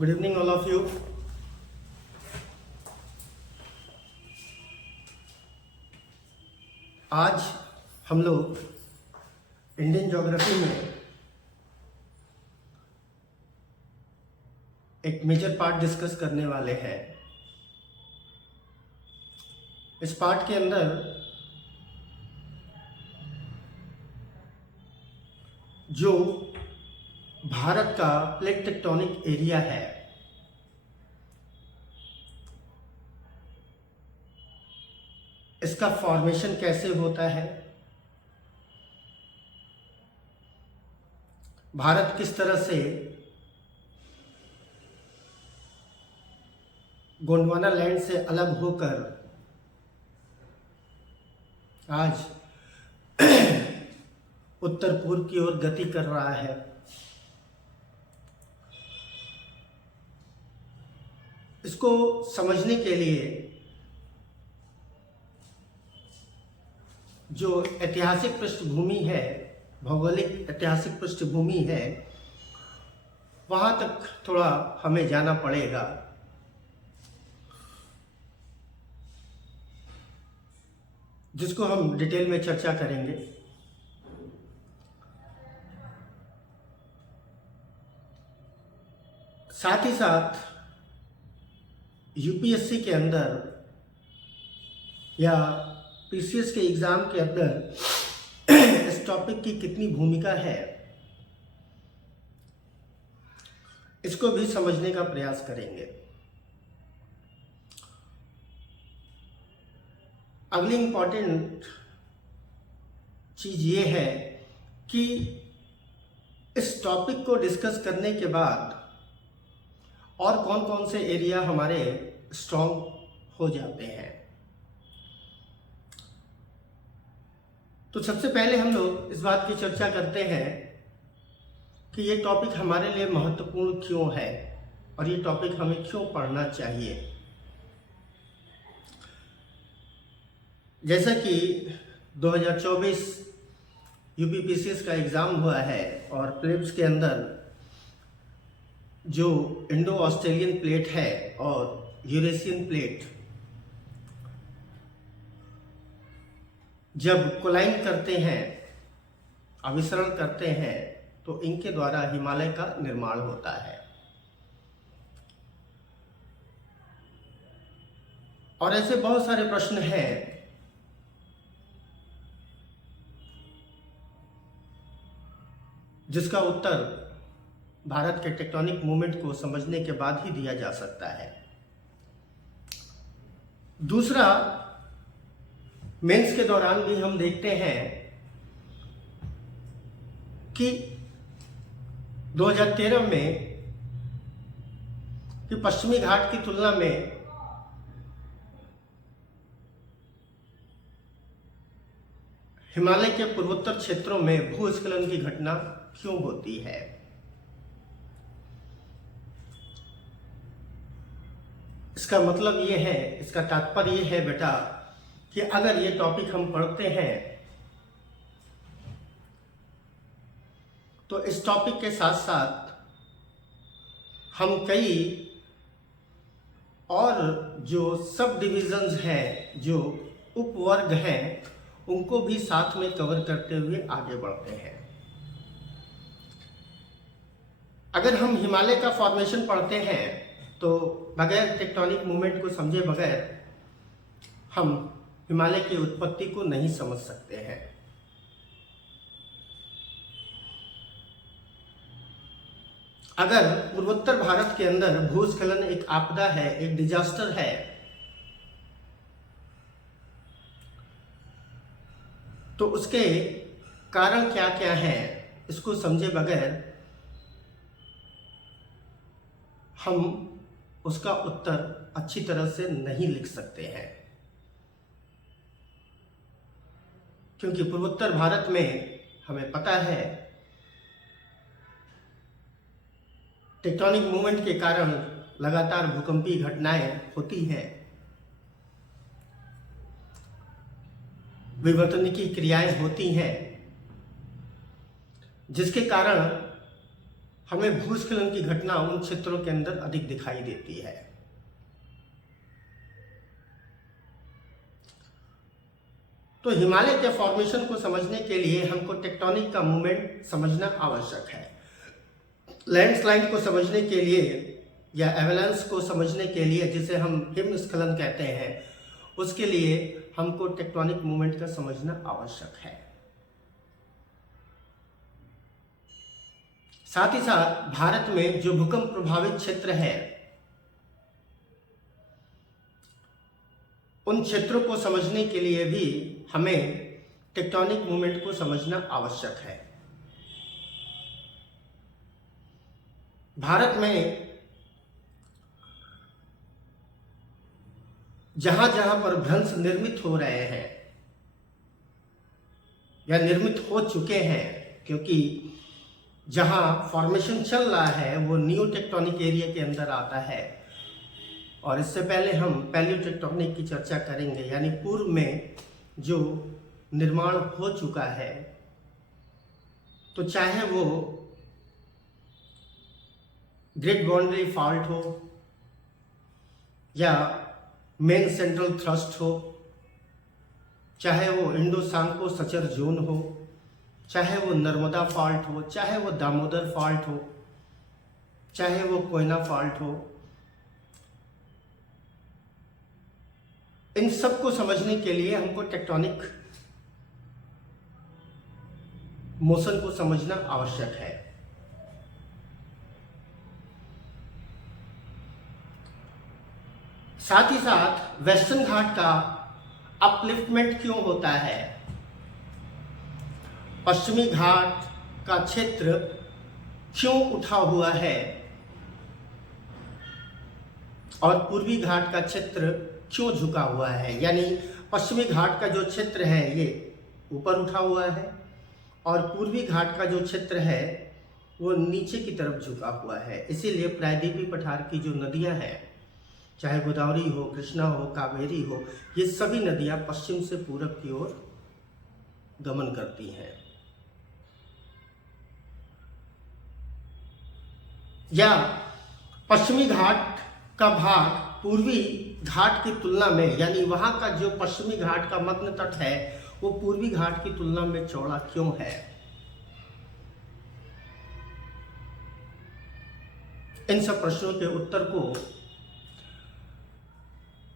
Good evening all of you. आज हम लोग इंडियन ज्योग्राफी में एक मेजर पार्ट डिस्कस करने वाले हैं। इस पार्ट के अंदर जो भारत का प्लेट टेक्टोनिक एरिया है, इसका फॉर्मेशन कैसे होता है, भारत किस तरह से गोंडवाना लैंड से अलग होकर आज उत्तर पूर्व की ओर गति कर रहा है, इसको समझने के लिए जो ऐतिहासिक पृष्ठभूमि है, भौगोलिक ऐतिहासिक पृष्ठभूमि है, वहाँ तक थोड़ा हमें जाना पड़ेगा। जिसको हम डिटेल में चर्चा करेंगे। साथ ही साथ यूपीएससी के अंदर या पीसीएस के एग्जाम के अंदर इस टॉपिक की कितनी भूमिका है, इसको भी समझने का प्रयास करेंगे। अगली इम्पॉर्टेंट चीज ये है कि इस टॉपिक को डिस्कस करने के बाद और कौन कौन से एरिया हमारे स्ट्रॉन्ग हो जाते हैं। तो सबसे पहले हम लोग इस बात की चर्चा करते हैं कि ये टॉपिक हमारे लिए महत्वपूर्ण क्यों है और ये टॉपिक हमें क्यों पढ़ना चाहिए। जैसा कि 2024 यूपीपीसीएस का एग्ज़ाम हुआ है और प्लेट्स के अंदर जो इंडो ऑस्ट्रेलियन प्लेट है और यूरेशियन प्लेट जब कोलाइन करते हैं, अभिसरण करते हैं, तो इनके द्वारा हिमालय का निर्माण होता है। और ऐसे बहुत सारे प्रश्न हैं जिसका उत्तर भारत के टेक्टोनिक मूवमेंट को समझने के बाद ही दिया जा सकता है। दूसरा, मेंस के दौरान भी हम देखते हैं कि 2013 में कि पश्चिमी घाट की तुलना में हिमालय के पूर्वोत्तर क्षेत्रों में भूस्खलन की घटना क्यों होती है। इसका मतलब ये है, इसका तात्पर्य ये है बेटा कि अगर ये टॉपिक हम पढ़ते हैं तो इस टॉपिक के साथ साथ हम कई और जो सब डिविजन्स हैं, जो उपवर्ग हैं, उनको भी साथ में कवर करते हुए आगे बढ़ते हैं। अगर हम हिमालय का फॉर्मेशन पढ़ते हैं तो बगैर टेक्टोनिक मूवमेंट को समझे बगैर हम हिमालय की उत्पत्ति को नहीं समझ सकते हैं। अगर पूर्वोत्तर भारत के अंदर भूस्खलन एक आपदा है, एक डिजास्टर है, तो उसके कारण क्या क्या हैं, इसको समझे बगैर हम उसका उत्तर अच्छी तरह से नहीं लिख सकते हैं। क्योंकि पूर्वोत्तर भारत में हमें पता है टेक्टोनिक मूवमेंट के कारण लगातार भूकंपीय घटनाएं होती हैं, विवर्तनिकी क्रियाएं होती हैं, जिसके कारण हमें भूस्खलन की घटना उन क्षेत्रों के अंदर अधिक दिखाई देती है। तो हिमालय के फॉर्मेशन को समझने के लिए हमको टेक्टोनिक का मूवमेंट समझना आवश्यक है। लैंडस्लाइड को समझने के लिए या एवलांच को समझने के लिए, जिसे हम हिमस्खलन कहते हैं, उसके लिए हमको टेक्टोनिक मूवमेंट का समझना आवश्यक है। साथ ही साथ भारत में जो भूकंप प्रभावित क्षेत्र है, उन क्षेत्रों को समझने के लिए भी हमें टेक्टोनिक मूवमेंट को समझना आवश्यक है। भारत में जहां जहां पर भ्रंश निर्मित हो रहे हैं या निर्मित हो चुके हैं, क्योंकि जहां फॉर्मेशन चल रहा है वो न्यू टेक्टोनिक एरिया के अंदर आता है, और इससे पहले हम पैलियो टेक्टोनिक की चर्चा करेंगे, यानी पूर्व में जो निर्माण हो चुका है। तो चाहे वो ग्रेट बाउंड्री फॉल्ट हो या मेन सेंट्रल थ्रस्ट हो, चाहे वो इंडो सांको सचर जोन हो, चाहे वो नर्मदा फॉल्ट हो, चाहे वो दामोदर फॉल्ट हो, चाहे वो कोयना फॉल्ट हो, इन सब को समझने के लिए हमको टेक्टोनिक मोशन को समझना आवश्यक है। साथ ही साथ वेस्टर्न घाट का अपलिफ्टमेंट क्यों होता है, पश्चिमी घाट का क्षेत्र क्यों उठा हुआ है और पूर्वी घाट का क्षेत्र क्यों झुका हुआ है, यानी पश्चिमी घाट का जो क्षेत्र है ये ऊपर उठा हुआ है और पूर्वी घाट का जो क्षेत्र है वो नीचे की तरफ झुका हुआ है। इसीलिए प्रायद्वीपीय पठार की जो नदियां हैं, चाहे गोदावरी हो, कृष्णा हो, कावेरी हो, ये सभी नदियां पश्चिम से पूरब की ओर गमन करती हैं। या पश्चिमी घाट का भाग पूर्वी घाट की तुलना में, यानी वहां का जो पश्चिमी घाट का मग्न तट है वो पूर्वी घाट की तुलना में चौड़ा क्यों है। इन सब प्रश्नों के उत्तर को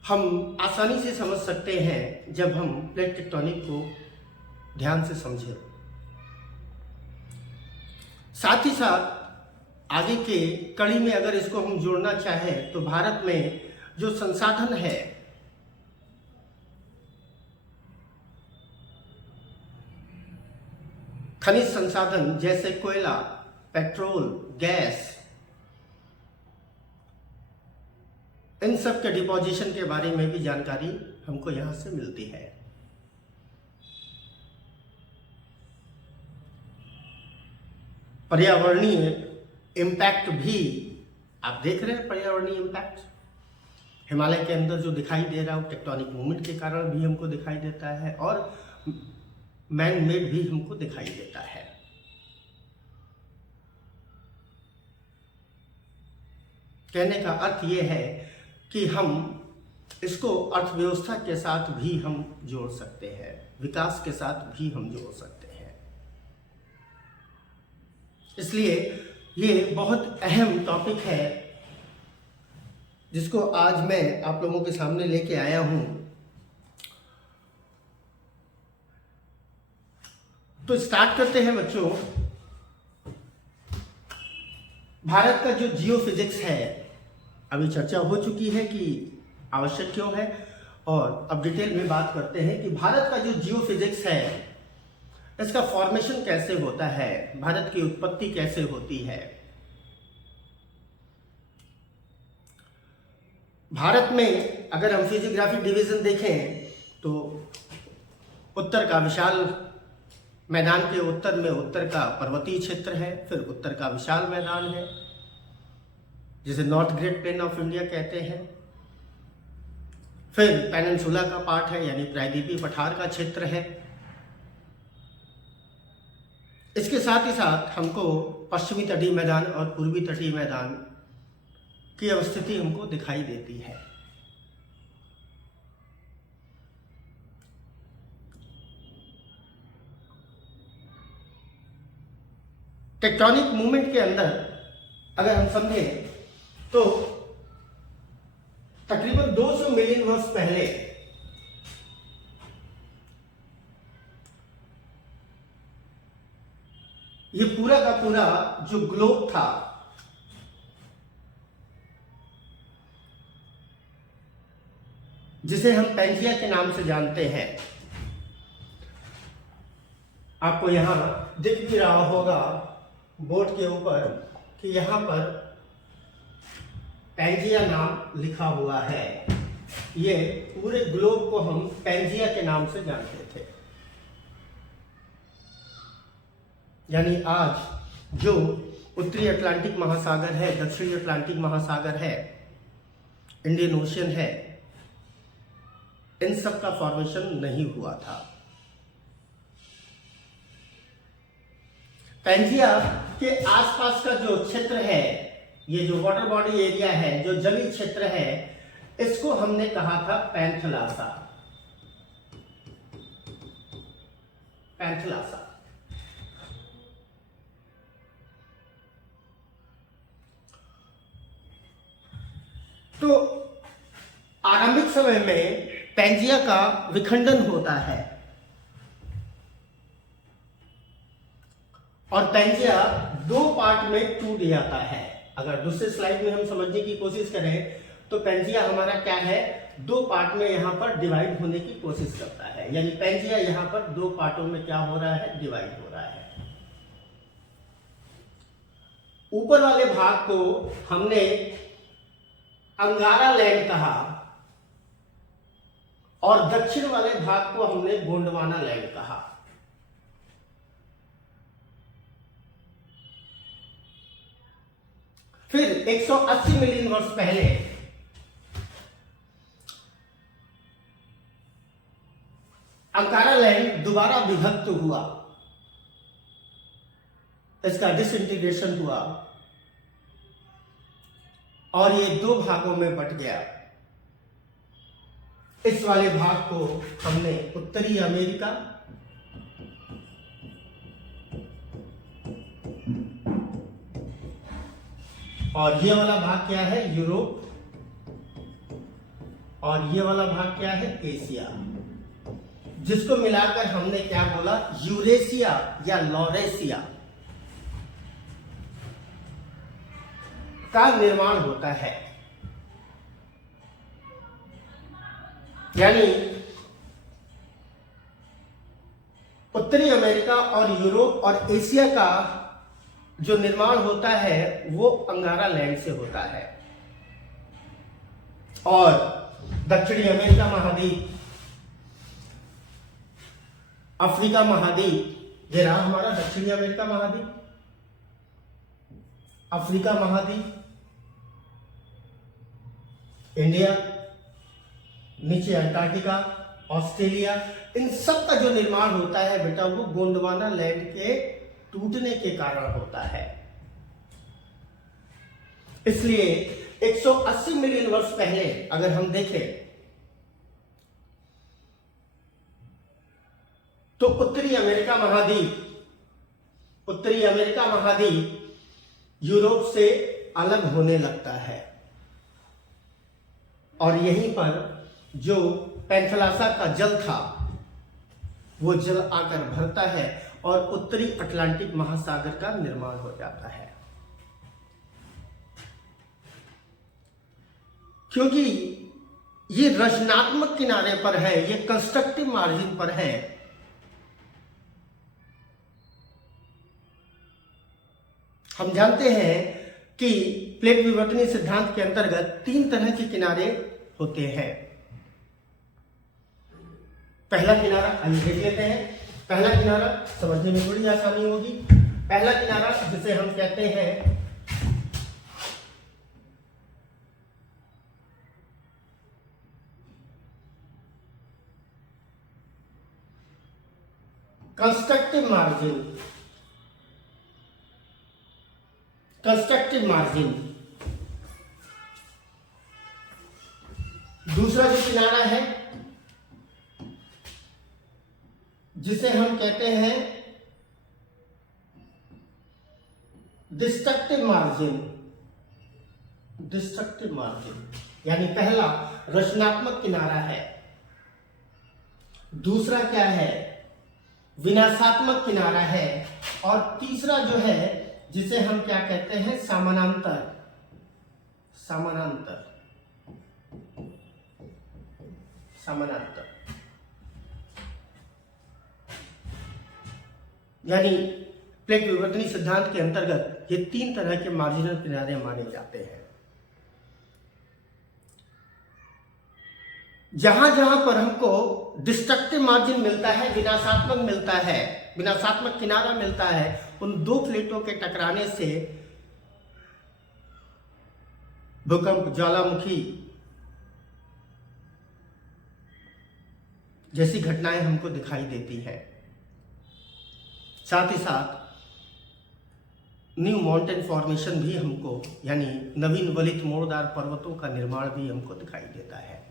हम आसानी से समझ सकते हैं जब हम प्लेट टेक्टोनिक को ध्यान से समझें। साथ ही साथ आगे के कड़ी में अगर इसको हम जोड़ना चाहें तो भारत में जो संसाधन है, खनिज संसाधन जैसे कोयला, पेट्रोल, गैस, इन सब के डिपोजिशन के बारे में भी जानकारी हमको यहां से मिलती है। पर्यावरणीय इम्पैक्ट भी आप देख रहे हैं। पर्यावरणीय इम्पैक्ट हिमालय के अंदर जो दिखाई दे रहा है वो टेक्टोनिक मूवमेंट के कारण भी हमको दिखाई देता है और मैन मेड भी हमको दिखाई देता है। कहने का अर्थ ये है कि हम इसको अर्थव्यवस्था के साथ भी हम जोड़ सकते हैं, विकास के साथ भी हम जोड़ सकते हैं। इसलिए ये बहुत अहम टॉपिक है जिसको आज मैं आप लोगों के सामने लेके आया हूं। तो स्टार्ट करते हैं बच्चों। भारत का जो जियोफिजिक्स है, अभी चर्चा हो चुकी है कि आवश्यक क्यों है, और अब डिटेल में बात करते हैं कि भारत का जो जियोफिजिक्स है इसका फॉर्मेशन कैसे होता है, भारत की उत्पत्ति कैसे होती है। भारत में अगर हम फिजियोग्राफिक डिवीजन देखें तो उत्तर का विशाल मैदान के उत्तर में उत्तर का पर्वतीय क्षेत्र है, फिर उत्तर का विशाल मैदान है जिसे north great plain of India कहते हैं, फिर पेनिनसुला का पार्ट है यानी प्रायद्वीपीय पठार का क्षेत्र है, इसके साथ ही साथ हमको पश्चिमी तटीय मैदान और पूर्वी तटीय मैदान की अवस्थिति हमको दिखाई देती है। टेक्टोनिक मूवमेंट के अंदर अगर हम समझें तो तकरीबन 200 मिलियन वर्ष पहले ये पूरा का पूरा जो ग्लोब था जिसे हम पैंजिया के नाम से जानते हैं, आपको यहां दिख भी रहा होगा बोर्ड के ऊपर कि यहां पर पैंजिया नाम लिखा हुआ है। ये पूरे ग्लोब को हम पैंजिया के नाम से जानते थे। यानी आज जो उत्तरी अटलांटिक महासागर है, दक्षिणी अटलांटिक महासागर है, इंडियन ओशियन है, इन सब का फॉर्मेशन नहीं हुआ था। पैंजिया के आसपास का जो क्षेत्र है, ये जो वाटर बॉडी एरिया है, जो जलीय क्षेत्र है, इसको हमने कहा था पैंथलासा। पैंथलासा। तो आरंभिक समय में पैंजिया का विखंडन होता है और पैंजिया 2 पार्ट में टूट जाता है। अगर दूसरे स्लाइड में हम समझने की कोशिश करें तो पैंजिया हमारा क्या है, 2 पार्ट में यहां पर डिवाइड होने की कोशिश करता है। यानी पैंजिया यहां पर 2 पार्टों में क्या हो रहा है, डिवाइड हो रहा है। ऊपर वाले भाग को हमने अंगारा लैंड कहा और दक्षिण वाले भाग को हमने गोंडवाना लैंड कहा। फिर 180 मिलियन वर्ष पहले अंकारा लैंड दोबारा विभक्त हुआ, इसका डिसइंटीग्रेशन हुआ और ये 2 भागों में बट गया। इस वाले भाग को हमने उत्तरी अमेरिका और ये वाला भाग क्या है, यूरोप, और ये वाला भाग क्या है, एशिया, जिसको मिलाकर हमने क्या बोला, यूरेशिया या लॉरेशिया का निर्माण होता है। यानी उत्तरी अमेरिका और यूरोप और एशिया का जो निर्माण होता है वो अंगारा लैंड से होता है और दक्षिणी अमेरिका महाद्वीप, अफ्रीका महाद्वीप, ये रहा हमारा दक्षिणी अमेरिका महाद्वीप, अफ्रीका महाद्वीप, इंडिया, नीचे अंटार्कटिका, ऑस्ट्रेलिया, इन सब का जो निर्माण होता है बेटा वो गोंडवाना लैंड के टूटने के कारण होता है। इसलिए 180 मिलियन वर्ष पहले अगर हम देखें तो उत्तरी अमेरिका महाद्वीप यूरोप से अलग होने लगता है और यहीं पर जो पैंथलासा का जल था वो जल आकर भरता है और उत्तरी अटलांटिक महासागर का निर्माण हो जाता है। क्योंकि ये रचनात्मक किनारे पर है, ये कंस्ट्रक्टिव मार्जिन पर है, हम जानते हैं कि प्लेट विवर्तनीय सिद्धांत के अंतर्गत 3 तरह के किनारे होते हैं। पहला किनारा हम देख लेते हैं। पहला किनारा समझने में थोड़ी आसानी होगी। पहला किनारा जिसे हम कहते हैं कंस्ट्रक्टिव मार्जिन, कंस्ट्रक्टिव मार्जिन। दूसरा जो किनारा है जिसे हम कहते हैं डिस्ट्रक्टिव मार्जिन। डिस्ट्रक्टिव मार्जिन यानी पहला रचनात्मक किनारा है, दूसरा क्या है, विनाशात्मक किनारा है, और तीसरा जो है जिसे हम क्या कहते हैं, समानांतर। समानांतर समानांतर यानी प्लेट विवर्तनी सिद्धांत के अंतर्गत ये तीन तरह के मार्जिनल किनारे माने जाते हैं। जहां जहां पर हमको डिस्ट्रक्टिव मार्जिन मिलता है, विनाशात्मक मिलता है, विनाशात्मक किनारा मिलता है, उन दो प्लेटों के टकराने से भूकंप, ज्वालामुखी जैसी घटनाएं हमको दिखाई देती है। साथ ही साथ न्यू माउंटेन फॉर्मेशन भी हमको, यानी नवीन वलित मोड़दार पर्वतों का निर्माण भी हमको दिखाई देता है।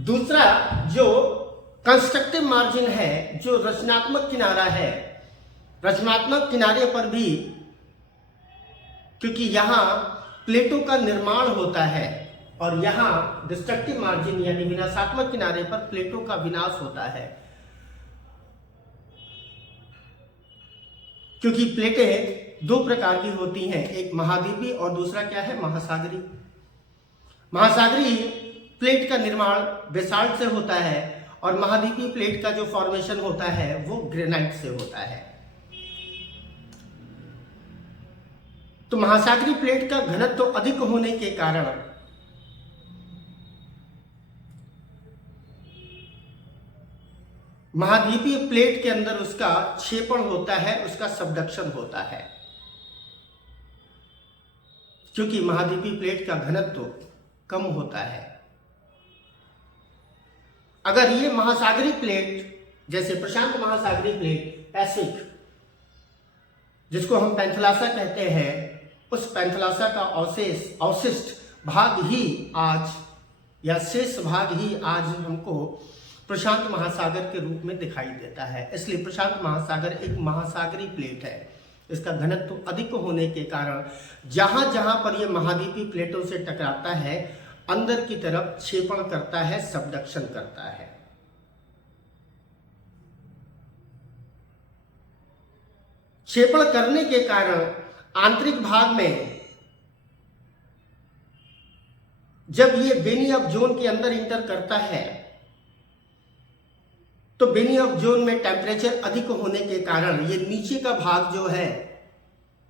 दूसरा जो कंस्ट्रक्टिव मार्जिन है, जो रचनात्मक किनारा है, रचनात्मक किनारे पर भी क्योंकि यहां प्लेटों का निर्माण होता है, और यहां डिस्ट्रक्टिव मार्जिन यानी विनाशात्मक किनारे पर प्लेटों का विनाश होता है, क्योंकि प्लेटें दो प्रकार की होती हैं, एक महाद्वीपीय और दूसरा क्या है, महासागरीय। महासागरीय प्लेट का निर्माण बेसाल्ट से होता है, और महाद्वीपीय प्लेट का जो फॉर्मेशन होता है वो ग्रेनाइट से होता है। तो महासागरीय प्लेट का घनत्व तो अधिक होने के कारण महाद्वीपीय प्लेट के अंदर उसका क्षेपण होता है, उसका सबडक्शन होता है, क्योंकि महाद्वीपीय प्लेट का घनत्व कम होता है। अगर ये महासागरीय प्लेट जैसे प्रशांत महासागरीय प्लेट, पैसिफिक, जिसको हम पैंथलासा कहते हैं, उस पैंथलासा का अवशिष्ट भाग ही आज, या शेष भाग ही आज हमको प्रशांत महासागर के रूप में दिखाई देता है। इसलिए प्रशांत महासागर एक महासागरीय प्लेट है। इसका घनत्व अधिक होने के कारण जहां जहां पर यह महाद्वीपीय प्लेटों से टकराता है, अंदर की तरफ क्षेपण करता है, सबडक्शन करता है। क्षेपण करने के कारण आंतरिक भाग में जब ये बेनी ऑफ जोन के अंदर इंटर करता है, तो बेनी ऑफ जोन में टेम्परेचर अधिक होने के कारण ये नीचे का भाग जो है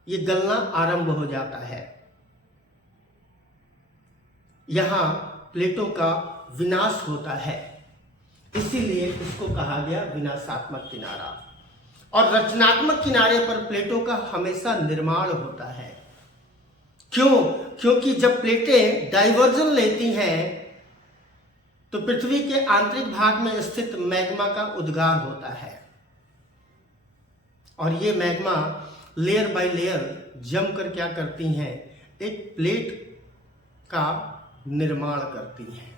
ये गलना आरंभ हो जाता है। यहां प्लेटों का विनाश होता है, इसीलिए इसको कहा गया विनाशात्मक किनारा। और रचनात्मक किनारे पर प्लेटों का हमेशा निर्माण होता है। क्यों? क्योंकि जब प्लेटें डाइवर्जन लेती हैं तो पृथ्वी के आंतरिक भाग में स्थित मैग्मा का उद्गार होता है, और ये मैग्मा लेयर बाय लेयर जमकर क्या करती हैं, एक प्लेट का निर्माण करती हैं।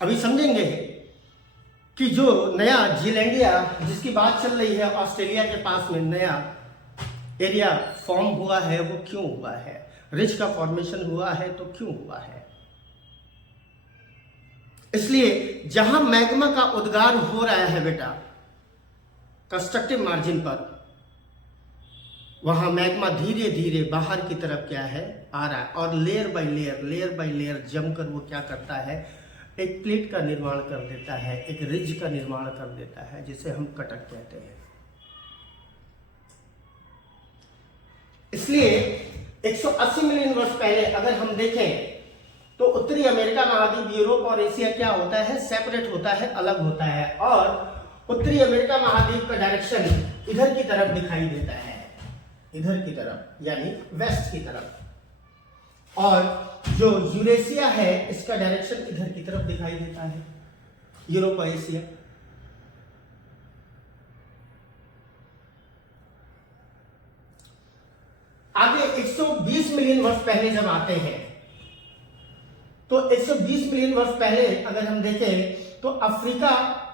अभी समझेंगे कि जो नया जीलैंडिया जिसकी बात चल रही है, ऑस्ट्रेलिया के पास में नया एरिया फॉर्म हुआ है, वो क्यों हुआ है, रिज का फॉर्मेशन हुआ है तो क्यों हुआ है। इसलिए जहां मैग्मा का उद्गार हो रहा है बेटा कंस्ट्रक्टिव मार्जिन पर, वहां मैग्मा धीरे धीरे बाहर की तरफ क्या है, आ रहा है, और लेयर बाय लेयर जमकर वो क्या करता है, एक प्लेट का निर्माण कर देता है, एक रिज का निर्माण कर देता है, जिसे हम कटक कहते हैं। इसलिए 180 मिलियन वर्ष पहले अगर हम देखें तो उत्तरी अमेरिका महाद्वीप, यूरोप और एशिया क्या होता है, सेपरेट होता है, अलग होता है, और उत्तरी अमेरिका महाद्वीप का डायरेक्शन इधर की तरफ दिखाई देता है, इधर की तरफ यानी वेस्ट की तरफ, और जो यूरेशिया है इसका डायरेक्शन इधर की तरफ दिखाई देता है, यूरोप और एशिया। मिलियन वर्ष पहले जब आते हैं, तो 120 मिलियन वर्ष पहले अगर हम देखें तो अफ्रीका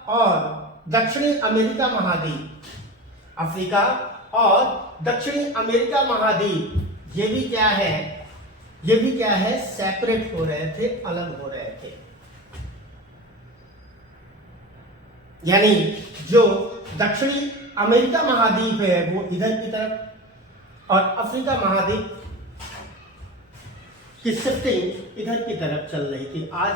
और दक्षिणी अमेरिका महाद्वीप, अफ्रीका और दक्षिणी अमेरिका महाद्वीप ये भी क्या है, ये भी क्या है, सेपरेट हो रहे थे, अलग हो रहे थे। यानी जो दक्षिणी अमेरिका महाद्वीप है वो इधर की तरफ और अफ्रीका महाद्वीप की शिफ्टिंग इधर की तरफ चल रही थी। आज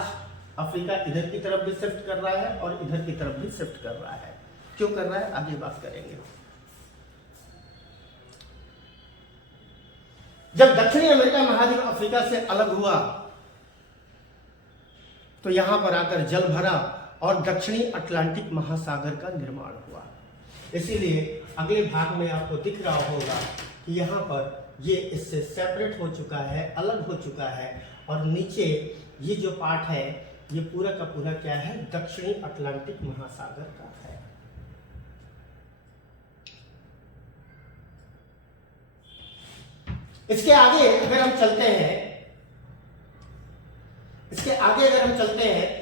अफ्रीका इधर की तरफ भी शिफ्ट कर रहा है और इधर की तरफ भी शिफ्ट कर रहा है। क्यों कर रहा है आगे बात करेंगे। जब दक्षिणी अमेरिका महाद्वीप अफ्रीका से अलग हुआ तो यहां पर आकर जल भरा और दक्षिणी अटलांटिक महासागर का निर्माण हुआ। इसीलिए अगले भाग में आपको दिख रहा होगा कि यहाँ पर ये इससे सेपरेट हो चुका है, अलग हो चुका है और नीचे ये जो पार्ट है ये पूरा का पूरा क्या है, दक्षिणी अटलांटिक महासागर का है। इसके आगे अगर हम चलते हैं, इसके आगे अगर हम चलते हैं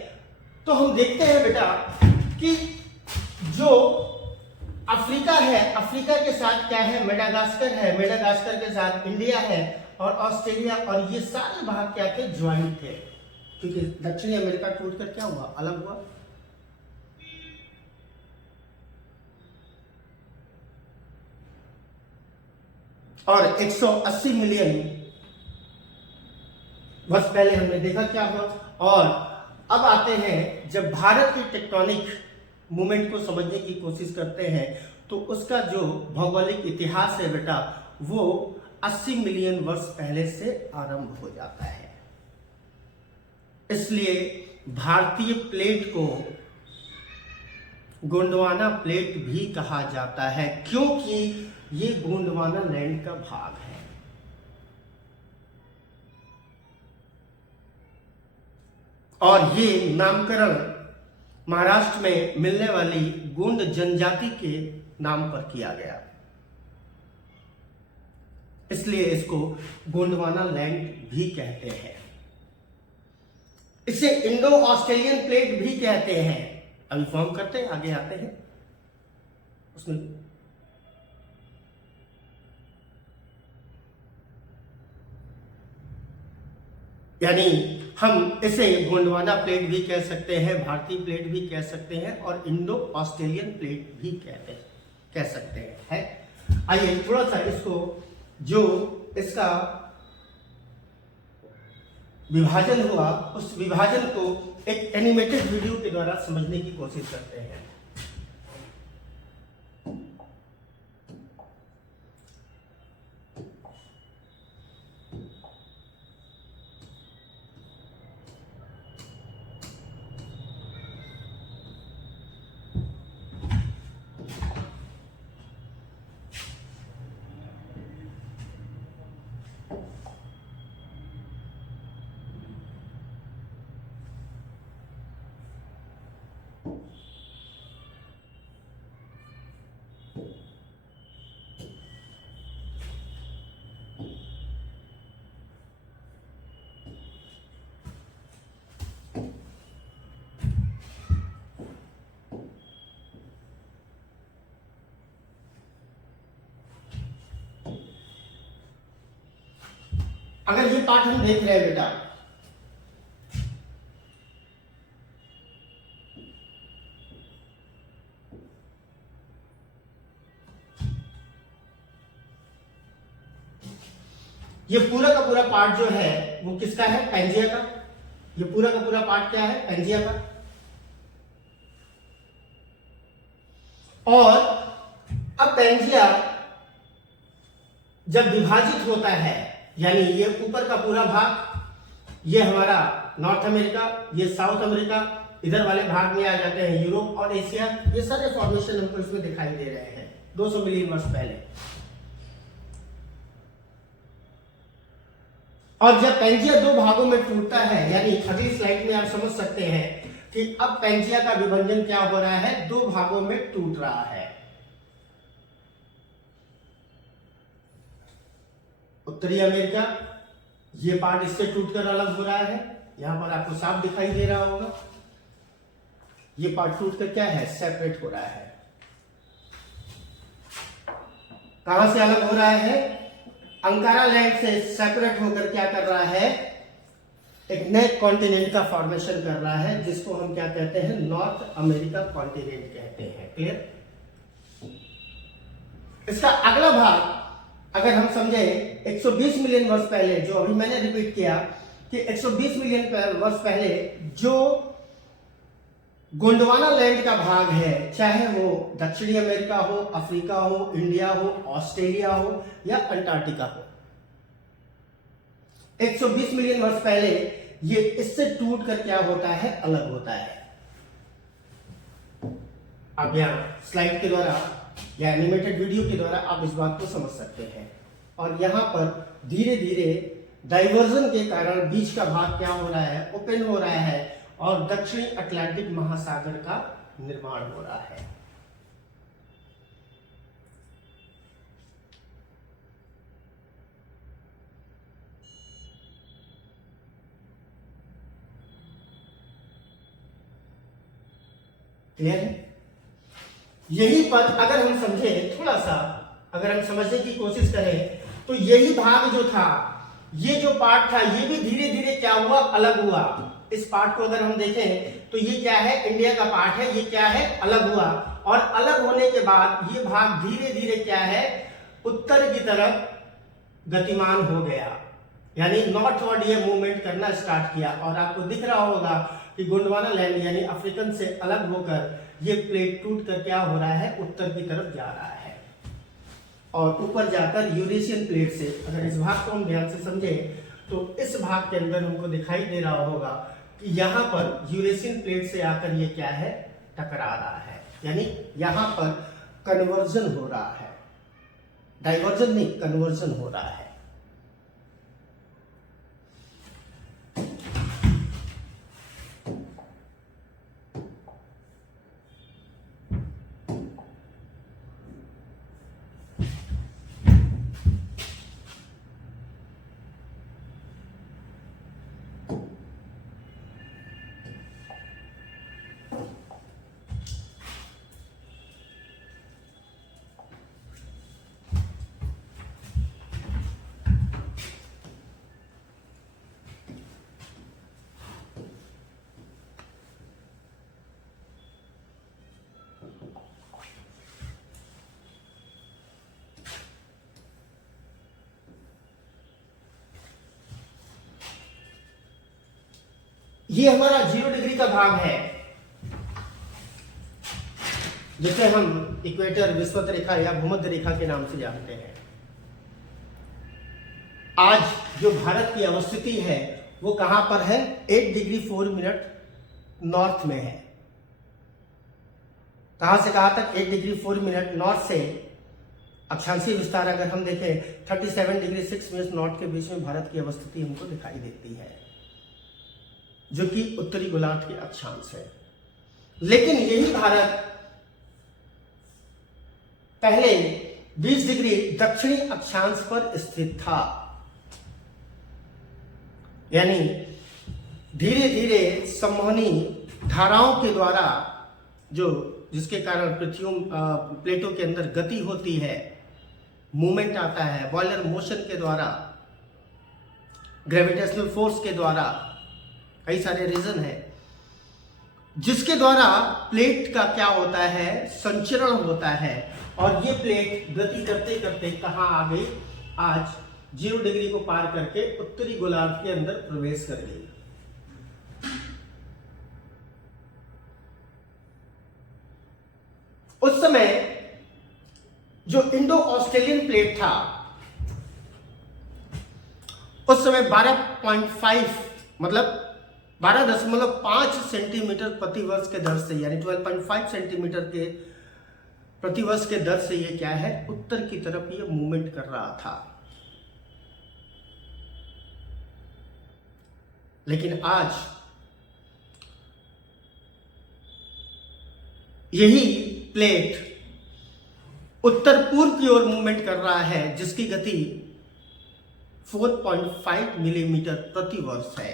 तो हम देखते हैं बेटा कि जो अफ्रीका है, अफ्रीका के साथ क्या है, मेडागास्कर है, मेडागास्कर के साथ इंडिया है और ऑस्ट्रेलिया, और ये सारे भाग क्या थे, ज्वाइंट थे। क्योंकि दक्षिणी अमेरिका टूटकर क्या हुआ, अलग हुआ। और 180 मिलियन वर्ष पहले हमने देखा क्या हुआ। और अब आते हैं, जब भारत की टेक्टोनिक मूवमेंट को समझने की कोशिश करते हैं तो उसका जो भौगोलिक इतिहास है बेटा वो 80 मिलियन वर्ष पहले से आरंभ हो जाता है। इसलिए भारतीय प्लेट को गोंडवाना प्लेट भी कहा जाता है, क्योंकि ये गोंडवाना लैंड का भाग है। और ये नामकरण महाराष्ट्र में मिलने वाली गोंड जनजाति के नाम पर किया गया, इसलिए इसको गोंडवाना लैंड भी कहते हैं। इसे इंडो ऑस्ट्रेलियन प्लेट भी कहते हैं। अभी फॉर्म करते हैं, आगे आते हैं उसमें। यानी हम इसे गोंडवाना प्लेट भी कह सकते हैं, भारतीय प्लेट भी कह सकते हैं और इंडो ऑस्ट्रेलियन प्लेट भी कह सकते हैं, है? आइए थोड़ा सा इसको, जो इसका विभाजन हुआ उस विभाजन को एक एनिमेटेड वीडियो के द्वारा समझने की कोशिश करते हैं। अगर ये पार्ट हम देख रहे हैं बेटा, ये पूरा का पूरा पार्ट जो है वो किसका है, पैंजिया का। ये पूरा का पूरा पार्ट क्या है, पैंजिया का। और अब पैंजिया जब विभाजित होता है, यानी ये ऊपर का पूरा भाग ये हमारा नॉर्थ अमेरिका, ये साउथ अमेरिका, इधर वाले भाग में आ जाते हैं यूरोप और एशिया। ये सारे फॉर्मेशन हमको इसमें दिखाई दे रहे हैं 200 मिलियन वर्ष पहले। और जब पैंजिया दो भागों में टूटता है, यानी अगली स्लाइड में आप समझ सकते हैं कि अब पैंजिया का विभाजन क्या हो रहा है, दो भागों में टूट रहा है। उत्तरी अमेरिका ये पार्ट इससे टूटकर अलग हो रहा है, यहां पर आपको साफ दिखाई दे रहा होगा। ये पार्ट टूटकर क्या है, सेपरेट हो रहा है। कहां से अलग हो रहा है, अंकारा लैंड से सेपरेट होकर क्या कर रहा है, एक नए कॉन्टिनेंट का फॉर्मेशन कर रहा है, जिसको हम क्या कहते हैं, नॉर्थ अमेरिका कॉन्टिनेंट कहते हैं। क्लियर। इसका अगला भाग अगर हम समझे 120 मिलियन वर्ष पहले, जो अभी मैंने रिपीट किया कि 120 मिलियन वर्ष पहले जो गोंडवाना लैंड का भाग है, चाहे वो दक्षिणी अमेरिका हो, अफ्रीका हो, इंडिया हो, ऑस्ट्रेलिया हो या अंटार्कटिका हो, 120 मिलियन वर्ष पहले ये इससे टूट कर क्या होता है, अलग होता है। अब यहां स्लाइड के द्वारा या एनिमेटेड वीडियो के द्वारा आप इस बात को समझ सकते हैं। और यहां पर धीरे धीरे डाइवर्जन के कारण बीच का भाग क्या हो रहा है, ओपन हो रहा है और दक्षिणी अटलांटिक महासागर का निर्माण हो रहा है। क्लियर है। यही पद अगर हम समझे, थोड़ा सा अगर हम समझने की कोशिश करें, तो यही भाग जो था, ये जो पार्ट था, ये भी धीरे धीरे क्या हुआ, अलग हुआ। इस पार्ट को अगर हम देखें तो ये क्या है, इंडिया का पार्ट है, ये क्या है, अलग हुआ। और अलग होने के बाद ये भाग धीरे धीरे क्या है, उत्तर की तरफ गतिमान हो गया, यानी नॉर्थवर्ड ये मूवमेंट करना स्टार्ट किया। और आपको दिख रहा होगा कि गोंडवाना लैंड यानी अफ्रीकन से अलग होकर ये प्लेट टूट कर क्या हो रहा है, उत्तर की तरफ जा रहा है और ऊपर जाकर यूरेशियन प्लेट से, अगर इस भाग को हम ध्यान से समझे तो इस भाग के अंदर हमको दिखाई दे रहा होगा कि यहां पर यूरेशियन प्लेट से आकर ये क्या है, टकरा रहा है, यानी यहां पर कन्वर्जन हो रहा है, डाइवर्जन नहीं, कन्वर्जन हो रहा है। ये हमारा 0 डिग्री का भाग है, जिसे हम इक्वेटर, विषुवत रेखा या भूमध्य रेखा के नाम से जानते हैं। आज जो भारत की अवस्थिति है वो कहां पर है, 8 डिग्री 4 मिनट नॉर्थ में है। कहां से कहां तक, 8 डिग्री 4 मिनट नॉर्थ से अक्षांशीय विस्तार अगर हम देखें 37 डिग्री 6 मिनट नॉर्थ के बीच में भारत की अवस्थिति हमको दिखाई देती है, जो कि उत्तरी गोलार्ध के अक्षांश है। लेकिन यही भारत पहले 20 डिग्री दक्षिणी अक्षांश पर स्थित था, यानी धीरे धीरे संवहनी धाराओं के द्वारा, जो जिसके कारण पृथ्वी प्लेटों के अंदर गति होती है, मूवमेंट आता है, बॉयलर मोशन के द्वारा, ग्रेविटेशनल फोर्स के द्वारा, कई सारे रीजन है, जिसके द्वारा प्लेट का क्या होता है, संचरण होता है। और ये प्लेट गति करते करते कहां आ गई, आज 0 डिग्री को पार करके उत्तरी गोलार्ध के अंदर प्रवेश कर गई। उस समय जो इंडो ऑस्ट्रेलियन प्लेट था, उस समय 12.5 मतलब 12.5 सेंटीमीटर प्रति वर्ष के दर से, यानी 12.5 सेंटीमीटर के प्रति वर्ष के दर से ये क्या है, उत्तर की तरफ ये मूवमेंट कर रहा था। लेकिन आज यही प्लेट उत्तर पूर्व की ओर मूवमेंट कर रहा है, जिसकी गति 4.5 मिलीमीटर प्रति वर्ष है।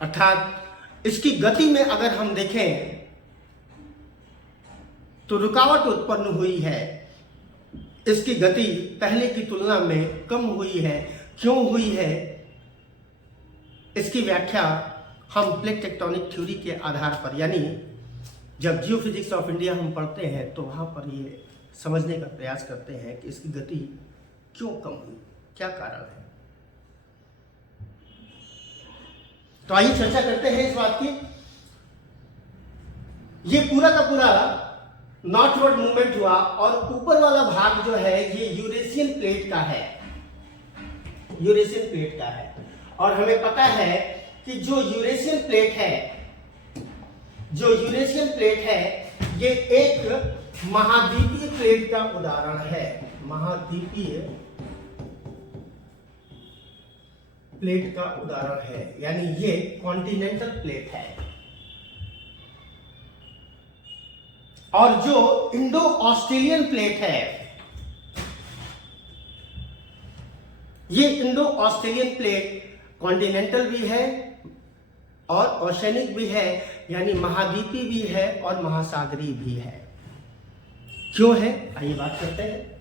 अर्थात इसकी गति में अगर हम देखें तो रुकावट उत्पन्न हुई है। इसकी गति पहले की तुलना में कम हुई है। क्यों हुई है, इसकी व्याख्या हम प्लेट टेक्टोनिक थ्योरी के आधार पर, यानी जब जियोफिजिक्स ऑफ इंडिया हम पढ़ते हैं तो वहाँ पर ये समझने का प्रयास करते हैं कि इसकी गति क्यों कम हुई, क्या कारण है। तो आइए चर्चा करते हैं इस बात की। ये पूरा का पूरा नॉर्थवर्ड मूवमेंट हुआ और ऊपर वाला भाग जो है ये यूरेशियन प्लेट का है, यूरेशियन प्लेट का है। और हमें पता है कि जो यूरेशियन प्लेट है ये एक महाद्वीपीय प्लेट का उदाहरण है। महाद्वीपीय प्लेट का उदाहरण है, यानी ये कॉन्टिनेंटल प्लेट है। और जो इंडो ऑस्ट्रेलियन प्लेट है, ये इंडो ऑस्ट्रेलियन प्लेट कॉन्टिनेंटल भी है और ओशनिक भी है, यानी महाद्वीपीय भी है और महासागरीय भी है। क्यों है, आइए बात करते हैं।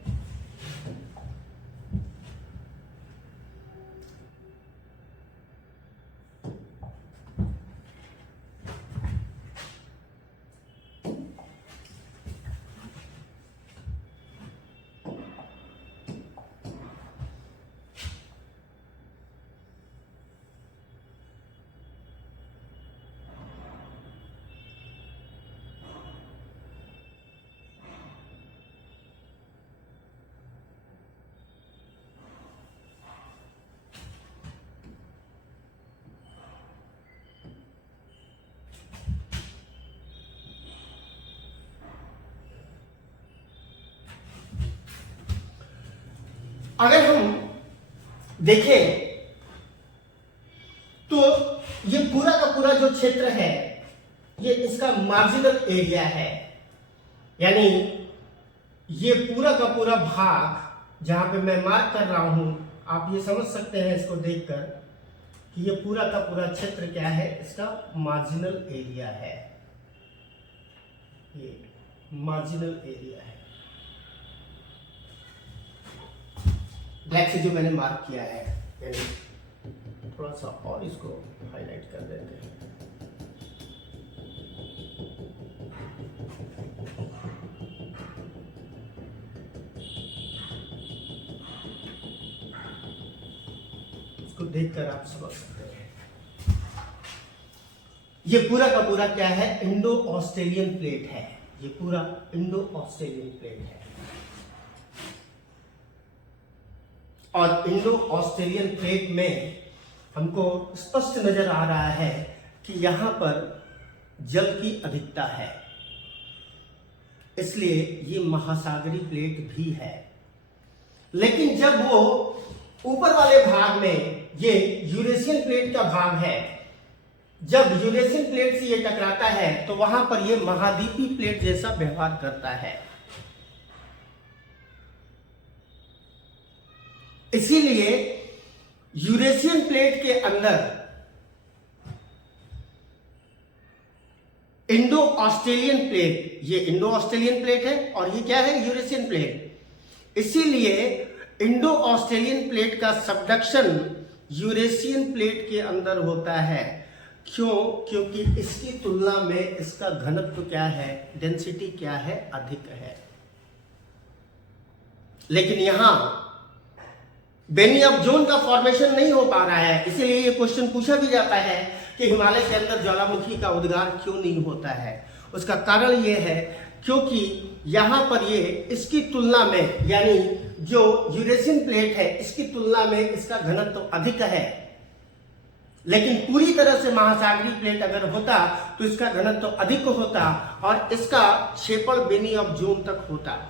अगर हम देखें तो ये पूरा का पूरा जो क्षेत्र है ये इसका मार्जिनल एरिया है, यानी ये पूरा का पूरा भाग जहां पे मैं मार्क कर रहा हूं, आप ये समझ सकते हैं इसको देखकर कि ये पूरा का पूरा क्षेत्र क्या है, इसका मार्जिनल एरिया है। ये मार्जिनल एरिया है, ब्लैक से जो मैंने मार्क किया है, यानी थोड़ा सा और इसको हाईलाइट कर देते हैं। इसको देखकर आप समझ सकते हैं ये पूरा का पूरा क्या है, इंडो ऑस्ट्रेलियन प्लेट है। ये पूरा इंडो ऑस्ट्रेलियन प्लेट है और इंडो ऑस्ट्रेलियन प्लेट में हमको स्पष्ट नजर आ रहा है कि यहां पर जल की अधिकता है, इसलिए ये महासागरीय प्लेट भी है। लेकिन जब वो ऊपर वाले भाग में, ये यूरेशियन प्लेट का भाग है, जब यूरेशियन प्लेट से ये टकराता है तो वहां पर ये महाद्वीपीय प्लेट जैसा व्यवहार करता है। इसीलिए यूरेशियन प्लेट के अंदर इंडो ऑस्ट्रेलियन प्लेट, ये इंडो ऑस्ट्रेलियन प्लेट है और ये क्या है, यूरेशियन प्लेट। इसीलिए इंडो ऑस्ट्रेलियन प्लेट का सबडक्शन यूरेशियन प्लेट के अंदर होता है। क्यों? क्योंकि इसकी तुलना में इसका घनत्व क्या है, डेंसिटी क्या है, अधिक है। लेकिन यहां बेनी ऑफ जोन का फॉर्मेशन नहीं हो पा रहा है, इसीलिए ये क्वेश्चन पूछा भी जाता है कि हिमालय के अंदर ज्वालामुखी का उद्गार क्यों नहीं होता है। उसका कारण ये है क्योंकि यहां पर ये इसकी तुलना में, यानी जो यूरेशियन प्लेट है इसकी तुलना में इसका घनत्व अधिक है। लेकिन पूरी तरह से महासागरीय प्लेट अगर होता तो इसका घनत्व अधिक होता और इसका क्षेपण बेनी ऑफ जोन तक होता।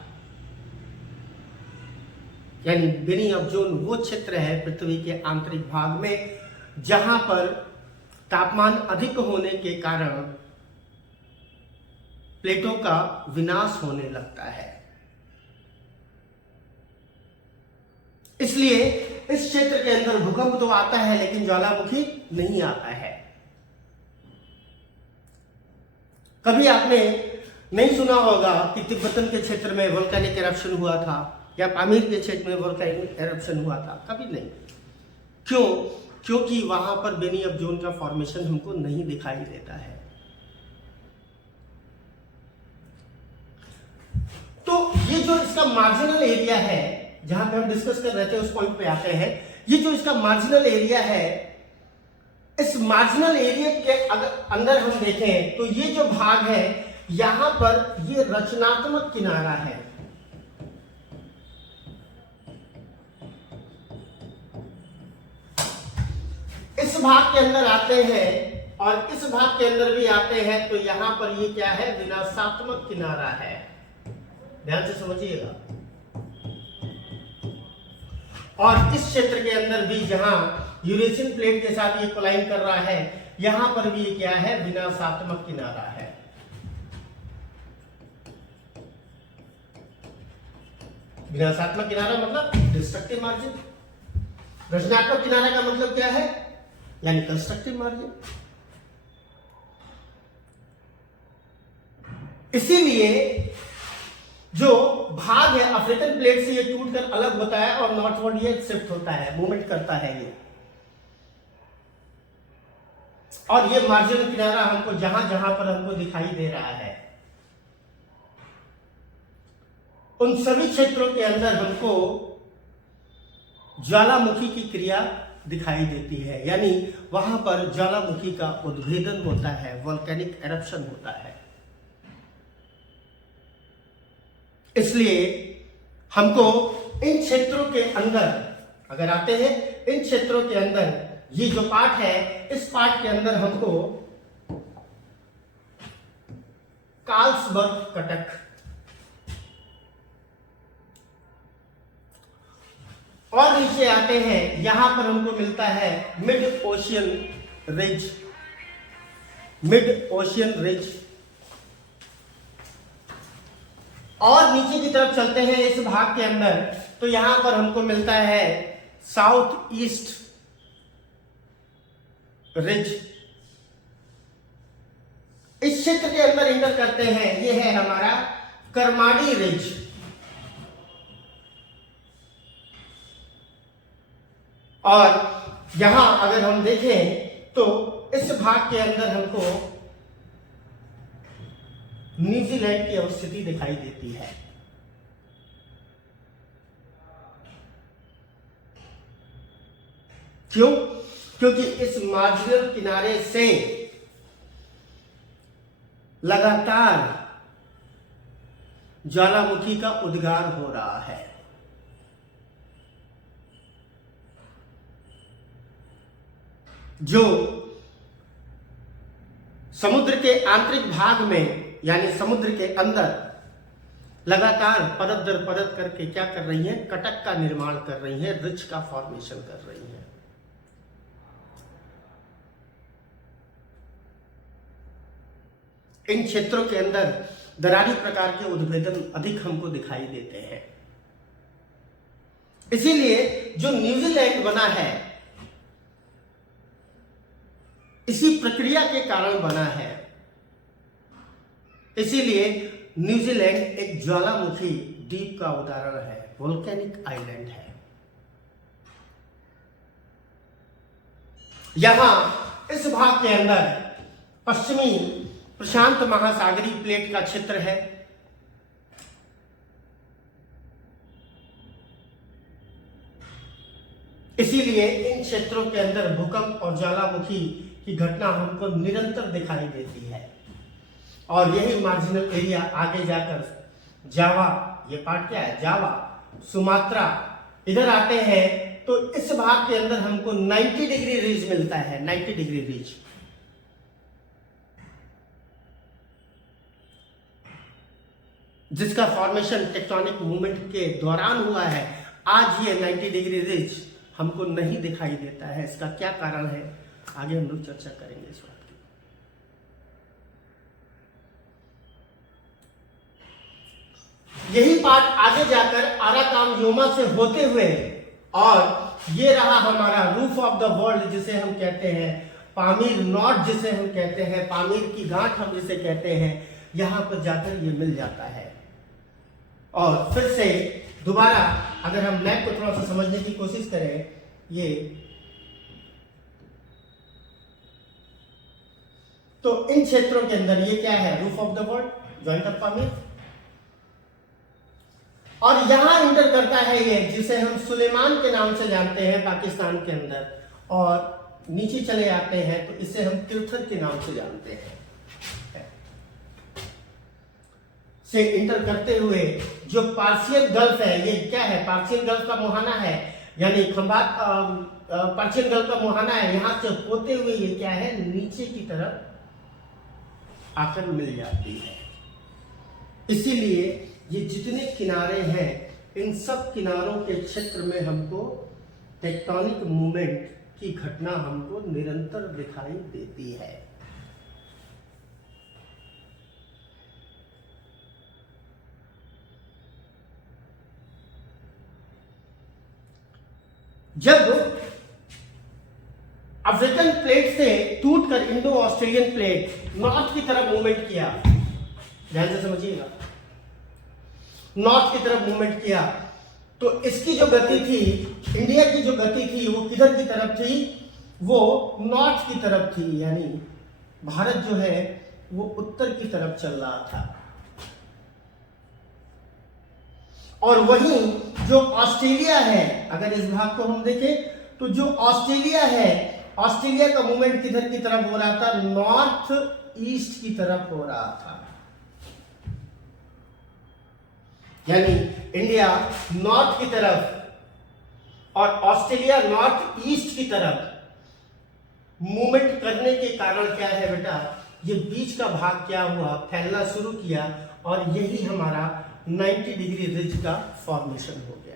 यानी बेनी ऑफ जोन वो क्षेत्र है पृथ्वी के आंतरिक भाग में जहां पर तापमान अधिक होने के कारण प्लेटों का विनाश होने लगता है। इसलिए इस क्षेत्र के अंदर भूकंप तो आता है लेकिन ज्वालामुखी नहीं आता है। कभी आपने नहीं सुना होगा कि तिब्बतन के क्षेत्र में वोल्केनिक एरप्शन हुआ था या पामीर के क्षेत्र में वोल्केनिक एरप्शन हुआ था, कभी नहीं। क्यों? क्योंकि वहां पर बेनी ऑफ जोन का फॉर्मेशन हमको नहीं दिखाई देता है। तो ये जो इसका मार्जिनल एरिया है, जहां पे हम डिस्कस कर रहे थे उस पॉइंट पे आते हैं। ये जो इसका मार्जिनल एरिया है, इस मार्जिनल एरिया के अगर अंदर हम देखें तो ये जो भाग है यहां पर ये रचनात्मक किनारा है। इस भाग के अंदर आते हैं और इस भाग के अंदर भी आते हैं, तो यहां पर ये क्या है? विनाशात्मक किनारा है। ध्यान से समझिएगा। और इस क्षेत्र के अंदर भी जहां यूरेशियन प्लेट के साथ ये कोलाइन कर रहा है, यहां पर भी ये क्या है? विनाशात्मक किनारा है। विनाशात्मक किनारा मतलब डिस्ट्रक्टिव मार्जिन। रचनात्मक किनारा का मतलब क्या है? यानी कंस्ट्रक्टिव मार्जिन। इसीलिए जो भाग है अफ्रीकन प्लेट से ये टूटकर अलग होता है और नॉर्थवर्ड ये शिफ्ट होता है, मूवमेंट करता है ये। और ये मार्जिनल किनारा हमको जहां जहां पर हमको दिखाई दे रहा है, उन सभी क्षेत्रों के अंदर हमको ज्वालामुखी की क्रिया दिखाई देती है। यानी वहां पर ज्वालामुखी का उद्भेदन होता है, वोल्केनिक एरप्शन होता है। इसलिए हमको इन क्षेत्रों के अंदर अगर आते हैं, इन क्षेत्रों के अंदर ये जो पार्ट है, इस पार्ट के अंदर हमको कार्लसबर्ग कटक और नीचे आते हैं, यहां पर हमको मिलता है mid ocean ridge. Mid ocean ridge. और नीचे की तरफ चलते हैं इस भाग के अंदर, तो यहां पर हमको मिलता है साउथ ईस्ट रिज। इस क्षेत्र के अंदर इंटर करते हैं, ये है हमारा करमाडी रिज। और यहां अगर हम देखें तो इस भाग के अंदर हमको न्यूजीलैंड की अवस्थिति दिखाई देती है। क्यों? क्योंकि इस मार्जिनल किनारे से लगातार ज्वालामुखी का उद्गार हो रहा है। जो समुद्र के आंतरिक भाग में यानी समुद्र के अंदर लगातार परत दर परत करके क्या कर रही हैं? कटक का निर्माण कर रही हैं, रिज का फॉर्मेशन कर रही हैं। इन क्षेत्रों के अंदर दरारी प्रकार के उद्भेदन अधिक हमको दिखाई देते हैं। इसीलिए जो न्यूजीलैंड बना है, इसी प्रक्रिया के कारण बना है। इसीलिए न्यूजीलैंड एक ज्वालामुखी द्वीप का उदाहरण है, वोल्केनिक आइलैंड है। यहां इस भाग के अंदर पश्चिमी प्रशांत महासागरीय प्लेट का क्षेत्र है। इसीलिए इन क्षेत्रों के अंदर भूकंप और ज्वालामुखी की घटना हमको निरंतर दिखाई देती है। और यही मार्जिनल एरिया आगे जाकर जावा, ये पार्ट क्या है? जावा, सुमात्रा, इधर आते हैं तो इस भाग के अंदर हमको 90 डिग्री रिज मिलता है। 90 डिग्री रिज जिसका फॉर्मेशन टेक्टोनिक मूवमेंट के दौरान हुआ है। आज ये 90 डिग्री रिज हमको नहीं दिखाई देता है। इसका क्या कारण है, आगे हम लोग चर्चा करेंगे इस बात की। यही पार्ट आगे जाकर आराकान योमा से होते हुए और ये रहा हमारा रूफ ऑफ द वर्ल्ड जिसे हम कहते हैं, पामीर नॉट जिसे हम कहते हैं, पामीर की गांठ हम जिसे कहते हैं, यहां पर जाकर ये मिल जाता है। और फिर से दोबारा अगर हम मैप को थोड़ा सा समझने की कोशिश करें, ये तो इन क्षेत्रों के अंदर ये क्या है, roof of the world, joint of Pamir, और यहां इंटर करता है ये जिसे हम सुलेमान के नाम से जानते हैं पाकिस्तान के अंदर, और नीचे चले आते हैं तो इसे हम तिरथर के नाम से जानते हैं। से इंटर करते हुए जो पार्शियन गल्फ है, ये क्या है, पार्शियन गल्फ का मुहाना है, यानी खंबात पार्शियन गल्फ का मुहाना है, यहां से होते हुए ये क्या है, नीचे की तरफ आकर मिल जाती है। इसीलिए ये जितने किनारे हैं, इन सब किनारों के क्षेत्र में हमको टेक्टोनिक मूवमेंट की घटना हमको निरंतर दिखाई देती है। जब अफ्रीकन प्लेट से टूटकर इंडो ऑस्ट्रेलियन प्लेट नॉर्थ की तरफ मूवमेंट किया, ध्यान से समझिएगा, नॉर्थ की तरफ मूवमेंट किया, तो इसकी जो गति थी, इंडिया की जो गति थी, वो किधर की तरफ थी, वो नॉर्थ की तरफ थी, यानी भारत जो है वो उत्तर की तरफ चल रहा था। और वहीं जो ऑस्ट्रेलिया है, अगर इस भाग को हम देखें तो जो ऑस्ट्रेलिया है, ऑस्ट्रेलिया का मूवमेंट किधर की तरफ हो रहा था, नॉर्थ ईस्ट की तरफ हो रहा था। यानी इंडिया नॉर्थ की तरफ और ऑस्ट्रेलिया नॉर्थ ईस्ट की तरफ मूवमेंट करने के कारण क्या है बेटा, ये बीच का भाग क्या हुआ, फैलना शुरू किया, और यही हमारा 90 डिग्री रिज का फॉर्मेशन हो गया।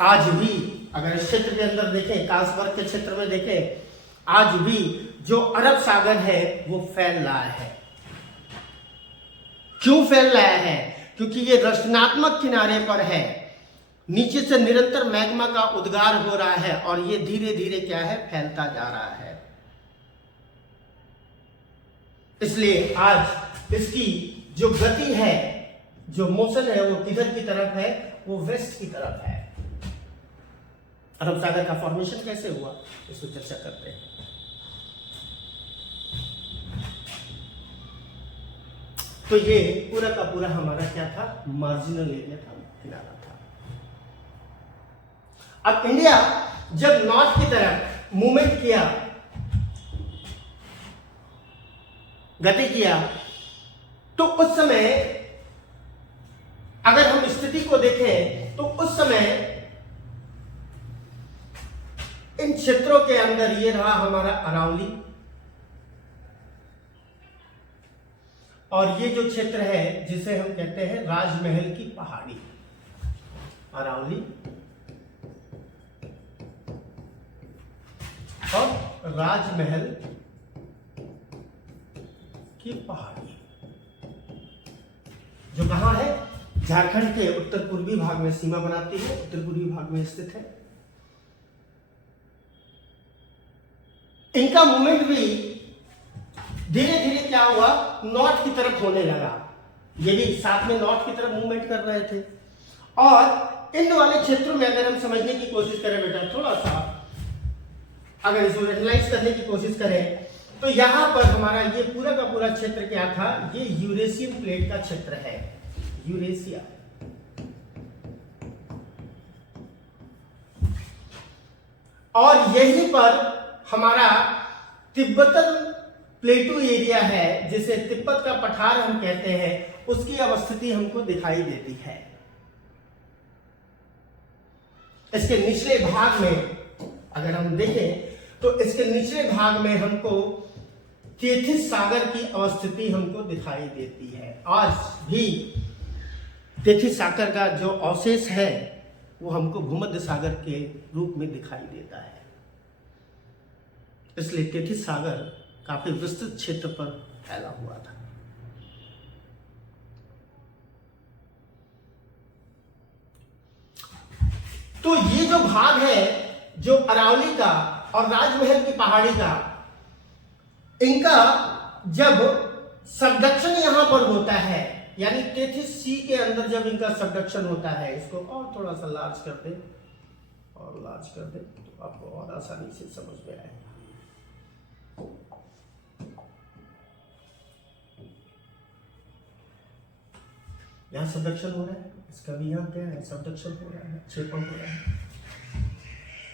आज भी अगर इस क्षेत्र के अंदर देखें, कांसबर्ग के क्षेत्र में देखें, आज भी जो अरब सागर है वो फैल रहा है। क्यों फैल रहा है? क्योंकि ये रचनात्मक किनारे पर है, नीचे से निरंतर मैग्मा का उद्गार हो रहा है और ये धीरे धीरे क्या है, फैलता जा रहा है। इसलिए आज इसकी जो गति है, जो मोशन है, वो किधर की तरफ है, वो वेस्ट की तरफ है। अरब सागर का फॉर्मेशन कैसे हुआ, इस पर चर्चा करते हैं। तो ये पूरा का पूरा हमारा क्या था, मार्जिनल एरिया था, किनारा था। अब इंडिया जब नॉर्थ की तरफ मूवमेंट किया, गति किया, तो उस समय अगर हम स्थिति को देखें तो उस समय इन क्षेत्रों के अंदर ये रहा हमारा अरावली, और ये जो क्षेत्र है जिसे हम कहते हैं राजमहल की पहाड़ी, अरावली और राजमहल की पहाड़ी, जो कहां है, झारखंड के उत्तर पूर्वी भाग में सीमा बनाती है, उत्तर पूर्वी भाग में स्थित है। इनका मूवमेंट भी धीरे धीरे क्या हुआ, नॉर्थ की तरफ होने लगा। ये भी साथ में नॉर्थ की तरफ मूवमेंट कर रहे थे। और इन वाले क्षेत्रों में अगर हम समझने की कोशिश करें बेटा, थोड़ा सा अगर इसको एनालाइज करने की कोशिश करें, तो यहां पर हमारा ये पूरा का पूरा क्षेत्र क्या था, ये यूरेशियन प्लेट का क्षेत्र है, यूरेशिया। और यहीं पर हमारा तिब्बतन प्लेटू एरिया है, जिसे तिब्बत का पठार हम कहते हैं, उसकी अवस्थिति हमको दिखाई देती है। इसके निचले भाग में अगर हम देखें तो इसके निचले भाग में हमको तेथिस सागर की अवस्थिति हमको दिखाई देती है। आज भी तेथिस सागर का जो अवशेष है वो हमको भूमध्य सागर के रूप में दिखाई देता है। इसलिए तेथिस सागर काफी विस्तृत क्षेत्र पर फैला हुआ था। तो ये जो भाग है, जो अरावली का और राजमहल की पहाड़ी का, इनका जब सबडक्शन यहां पर होता है, यानी टेथिस सी के अंदर जब इनका सबडक्शन होता है, इसको और थोड़ा सा लार्ज कर दे और लार्ज कर दे तो आपको और आसानी से समझ में आएगा। यहां सबडक्शन हो रहा है, इसका भी यहां क्या है, सबडक्शन हो रहा है, छेपन हो रहा है।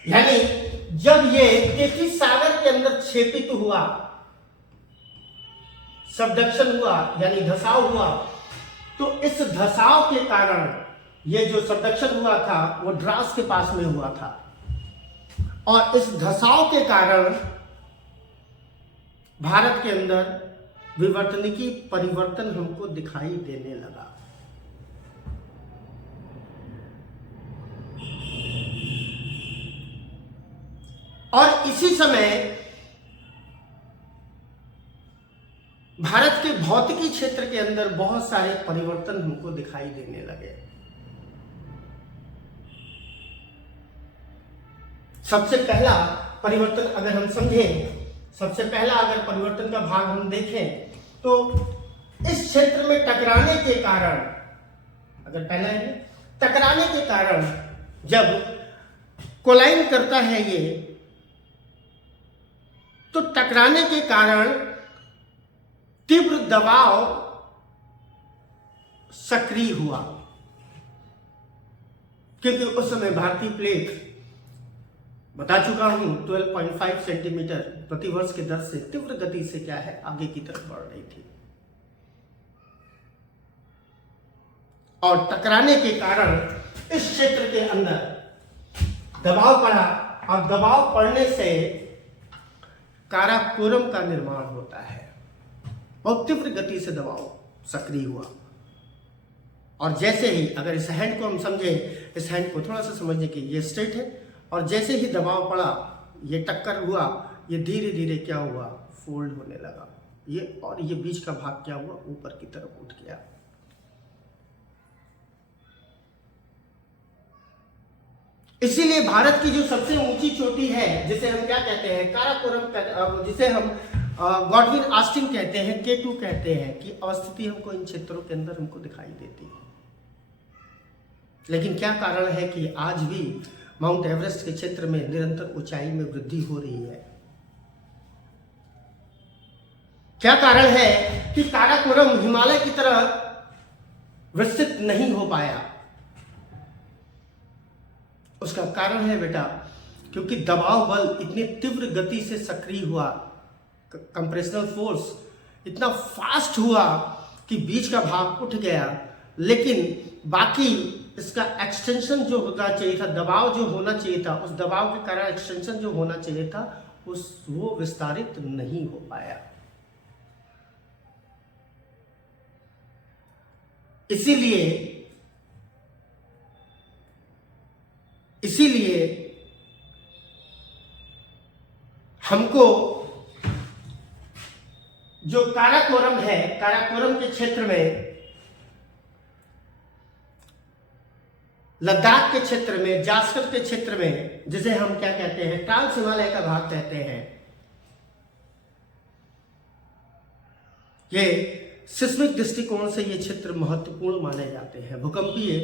यानी जब ये टेथिस सागर के अंदर छेपित हुआ, सबडक्शन हुआ यानी धसाव हुआ, तो इस धसाव के कारण ये जो सबडक्शन हुआ था वो द्रास के पास में हुआ था, और इस धसाव के कारण भारत के अंदर विवर्तनिकी परिवर्तन हमको दिखाई देने लगा। और इसी समय भारत के भौतिकी क्षेत्र के अंदर बहुत सारे परिवर्तन हमको दिखाई देने लगे। सबसे पहला परिवर्तन अगर हम समझें, सबसे पहला अगर परिवर्तन का भाग हम देखें तो इस क्षेत्र में टकराने के कारण, अगर पहला है टकराने के कारण, जब कोलाइन करता है ये, तो टकराने के कारण तीव्र दबाव सक्रिय हुआ, क्योंकि उस समय भारतीय प्लेट बता चुका हूं 12.5 सेंटीमीटर प्रति वर्ष के दर से तीव्र गति से क्या है, आगे की तरफ बढ़ रही थी, और टकराने के कारण इस क्षेत्र के अंदर दबाव पड़ा, और दबाव पड़ने से काराकोरम का निर्माण होता है। बहुत तीव्र गति से दबाव सक्रिय हुआ, और जैसे ही, अगर इस हैंड को हम समझे, इस हैंड को थोड़ा सा समझने की, ये स्ट्रेट है, और जैसे ही दबाव पड़ा, ये टक्कर हुआ, ये धीरे धीरे क्या हुआ, फोल्ड होने लगा, ये, और ये बीच का भाग क्या हुआ, ऊपर की तरफ उठ गया। इसीलिए भारत की जो सबसे ऊंची चोटी है, जिसे हम क्या कहते हैं, काराकोरम, जिसे हम गॉडविन ऑस्टिन कहते हैं, K2 कहते हैं, कि अवस्थिति हमको इन क्षेत्रों के अंदर हमको दिखाई देती है। लेकिन क्या कारण है कि आज भी माउंट एवरेस्ट के क्षेत्र में निरंतर ऊंचाई में वृद्धि हो रही है? क्या कारण है कि काराकोरम हिमालय की तरह विकसित नहीं हो पाया? उसका कारण है बेटा, क्योंकि दबाव बल इतनी तीव्र गति से सक्रिय हुआ, कंप्रेशनल फोर्स इतना फास्ट हुआ कि बीच का भाग उठ गया, लेकिन बाकी इसका एक्सटेंशन जो होना चाहिए था, दबाव जो होना चाहिए था, उस दबाव के कारण एक्सटेंशन जो होना चाहिए था, वो विस्तारित नहीं हो पाया। इसीलिए हमको जो काराकोरम है, काराकोरम के क्षेत्र में, लद्दाख के क्षेत्र में, जास्कर के क्षेत्र में, जिसे हम क्या कहते हैं, ट्रांस हिमालय का भाग कहते हैं, ये सिस्मिक दृष्टिकोण से ये क्षेत्र महत्वपूर्ण माने जाते हैं, भूकंपीय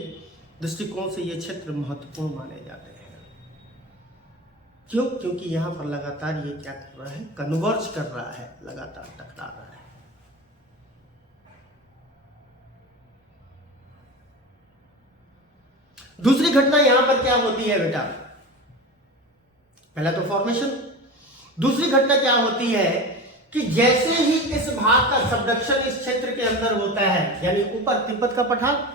दृष्टिकोण से ये क्षेत्र महत्वपूर्ण माने जाते हैं। क्यों? क्योंकि यहां पर लगातार ये क्या कर रहा है, कन्वर्ज कर रहा है, लगातार टकरा रहा है। दूसरी घटना यहां पर क्या होती है बेटा? पहला तो फॉर्मेशन, दूसरी घटना क्या होती है कि जैसे ही इस भाग का सबडक्शन इस क्षेत्र के अंदर होता है, यानी ऊपर तिब्बत का पठार,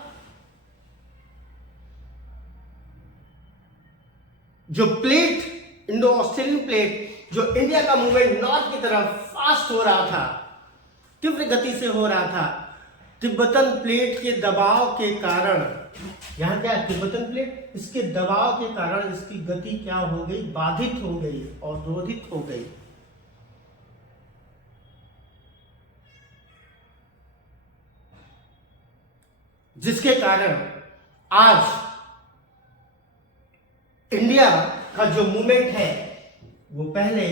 जो प्लेट, इंडो ऑस्ट्रेलियन प्लेट, जो इंडिया का मूवमेंट नॉर्थ की तरफ फास्ट हो रहा था, तीव्र गति से हो रहा था, तिब्बतन प्लेट के दबाव के कारण, यहां क्या है, तिब्बतन प्लेट, इसके दबाव के कारण इसकी गति क्या हो गई, बाधित हो गई, अवरोधित हो गई। जिसके कारण आज इंडिया का जो मूवमेंट है वो पहले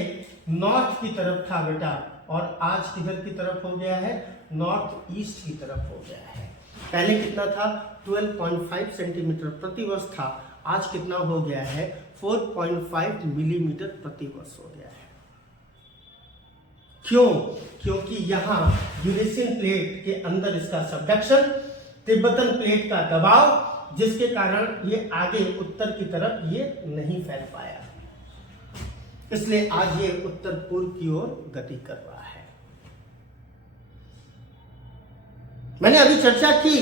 नॉर्थ की तरफ था बेटा, और आज किधर की तरफ हो गया है, नॉर्थ ईस्ट की तरफ हो गया है। पहले कितना था, 12.5 सेंटीमीटर प्रति वर्ष था, आज कितना हो गया है, 4.5 मिलीमीटर प्रति वर्ष हो गया है। क्यों? क्योंकि यहाँ यूरेशियन प्लेट के अंदर इसका सबडक्शन, तिब्बतन प्लेट का दबाव, जिसके कारण ये आगे उत्तर की तरफ ये नहीं फैल पाया, इसलिए आज ये उत्तर पूर्व की ओर गति कर रहा है। मैंने अभी चर्चा की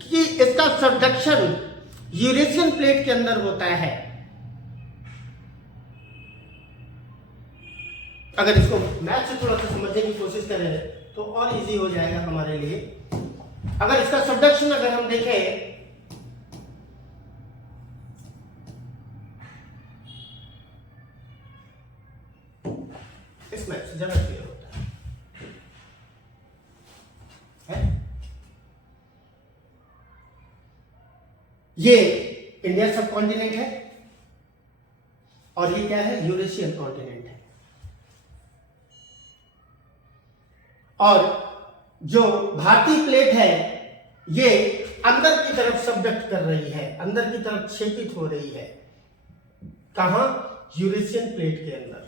कि इसका सबडक्शन यूरेशियन प्लेट के अंदर होता है। अगर इसको मैथ से थोड़ा सा समझने की कोशिश करें तो और इजी हो जाएगा हमारे लिए। अगर इसका सबडक्शन अगर हम देखें, इस मैथ से ज्यादा क्लियर होता है? ये इंडिया सब कॉन्टिनेंट है और ये क्या है, यूरेशियन कॉन्टिनेंट है। और जो भारतीय प्लेट है ये अंदर की तरफ सबडक्ट कर रही है, अंदर की तरफ क्षेपित हो रही है। कहां? यूरेशियन प्लेट के अंदर।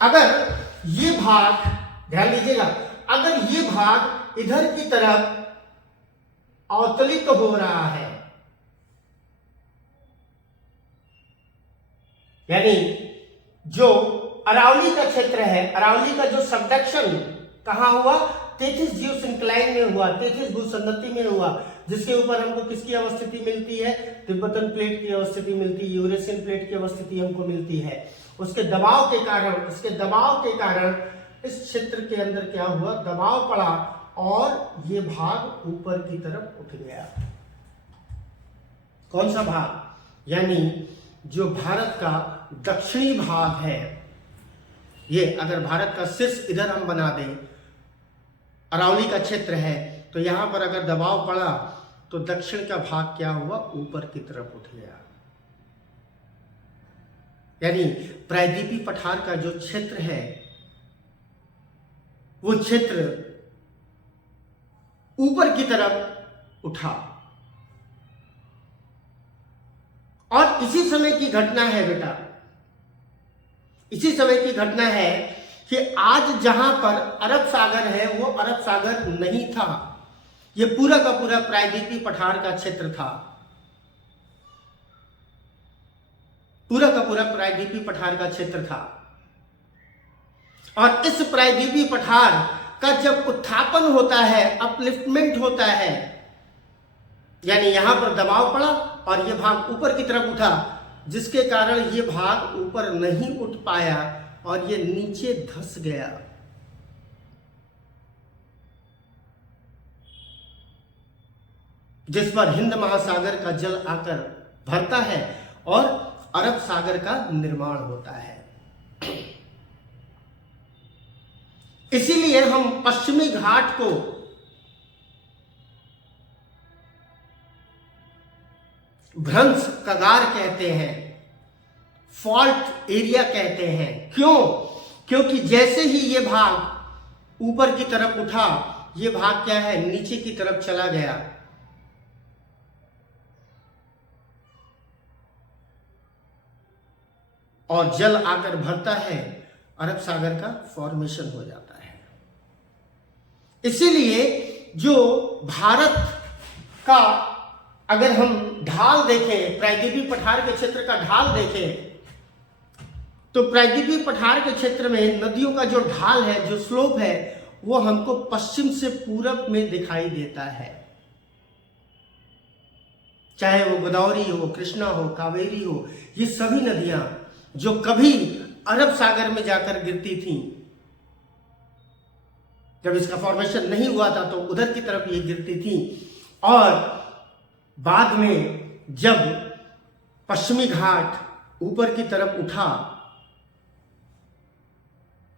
अगर ये भाग, ध्यान दीजिएगा, अगर ये भाग इधर की तरफ अवतलित हो रहा है, यानी जो अरावली का क्षेत्र है, अरावली का जो सबडक्शन कहां हुआ, तेथिस जियोसिंक्लाइन में हुआ, तेथिस भूसंगति में हुआ, जिसके ऊपर हमको किसकी अवस्थिति मिलती है, तिब्बतन प्लेट की अवस्थिति मिलती है, यूरेशियन प्लेट की अवस्थिति हमको मिलती है। उसके दबाव के कारण, इसके दबाव के कारण इस क्षेत्र के अंदर क्या हुआ, दबाव पड़ा और ये भाग ऊपर की तरफ उठ गया। कौन सा भाग? यानी जो भारत का दक्षिणी भाग है, ये अगर भारत का शीर्ष इधर हम बना दें, अरावली का क्षेत्र है, तो यहां पर अगर दबाव पड़ा तो दक्षिण का भाग क्या हुआ, ऊपर की तरफ उठ गया। यानी प्रायद्वीपीय पठार का जो क्षेत्र है वो क्षेत्र ऊपर की तरफ उठा। और इसी समय की घटना है बेटा, इसी समय की घटना है कि आज जहां पर अरब सागर है वो अरब सागर नहीं था, ये पूरा का पूरा प्रायद्वीपीय पठार का क्षेत्र था, पूरा का पूरा प्रायद्वीपीय पठार का क्षेत्र था। और इस प्रायद्वीपीय पठार का जब उत्थापन होता है, अपलिफ्टमेंट होता है, यानी यहां पर दबाव पड़ा और यह भाग ऊपर की तरफ उठा, जिसके कारण यह भाग ऊपर नहीं उठ पाया और यह नीचे धंस गया। जिस पर हिंद महासागर का जल आकर भरता है और अरब सागर का निर्माण होता है। इसीलिए हम पश्चिमी घाट को भ्रंश कगार कहते हैं, फॉल्ट एरिया कहते हैं। क्यों? क्योंकि जैसे ही ये भाग ऊपर की तरफ उठा, ये भाग क्या है, नीचे की तरफ चला गया। और जल आकर भरता है, अरब सागर का फॉर्मेशन हो जाता है। इसीलिए जो भारत का अगर हम ढाल देखें, प्रायद्वीपीय पठार के क्षेत्र का ढाल देखें, तो प्रायद्वीपीय पठार के क्षेत्र में नदियों का जो ढाल है, जो स्लोप है, वो हमको पश्चिम से पूरब में दिखाई देता है। चाहे वो गोदावरी हो, कृष्णा हो, कावेरी हो, ये सभी नदियां जो कभी अरब सागर में जाकर गिरती थीं, जब इसका फॉर्मेशन नहीं हुआ था तो उधर की तरफ ये गिरती थी, और बाद में जब पश्चिमी घाट ऊपर की तरफ उठा,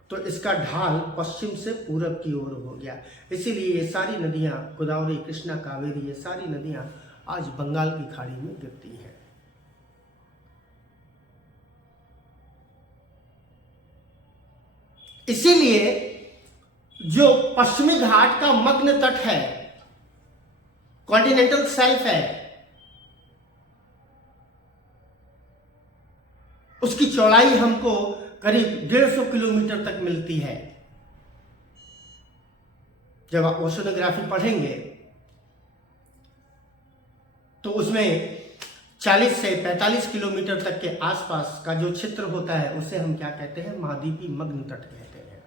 तो इसका ढाल पश्चिम से पूरब की ओर हो गया। इसीलिए ये सारी नदियां, गोदावरी, कृष्णा, कावेरी, ये सारी नदियां आज बंगाल की खाड़ी में गिरती हैं। इसीलिए जो पश्चिमी घाट का मग्न तट है, कॉन्टिनेंटल शेल्फ है, उसकी चौड़ाई हमको करीब 150 किलोमीटर तक मिलती है। जब आप ओशनोग्राफी पढ़ेंगे तो उसमें 40 से 45 किलोमीटर तक के आसपास का जो क्षेत्र होता है उसे हम क्या कहते हैं? महाद्वीपीय मग्न तट कहते हैं।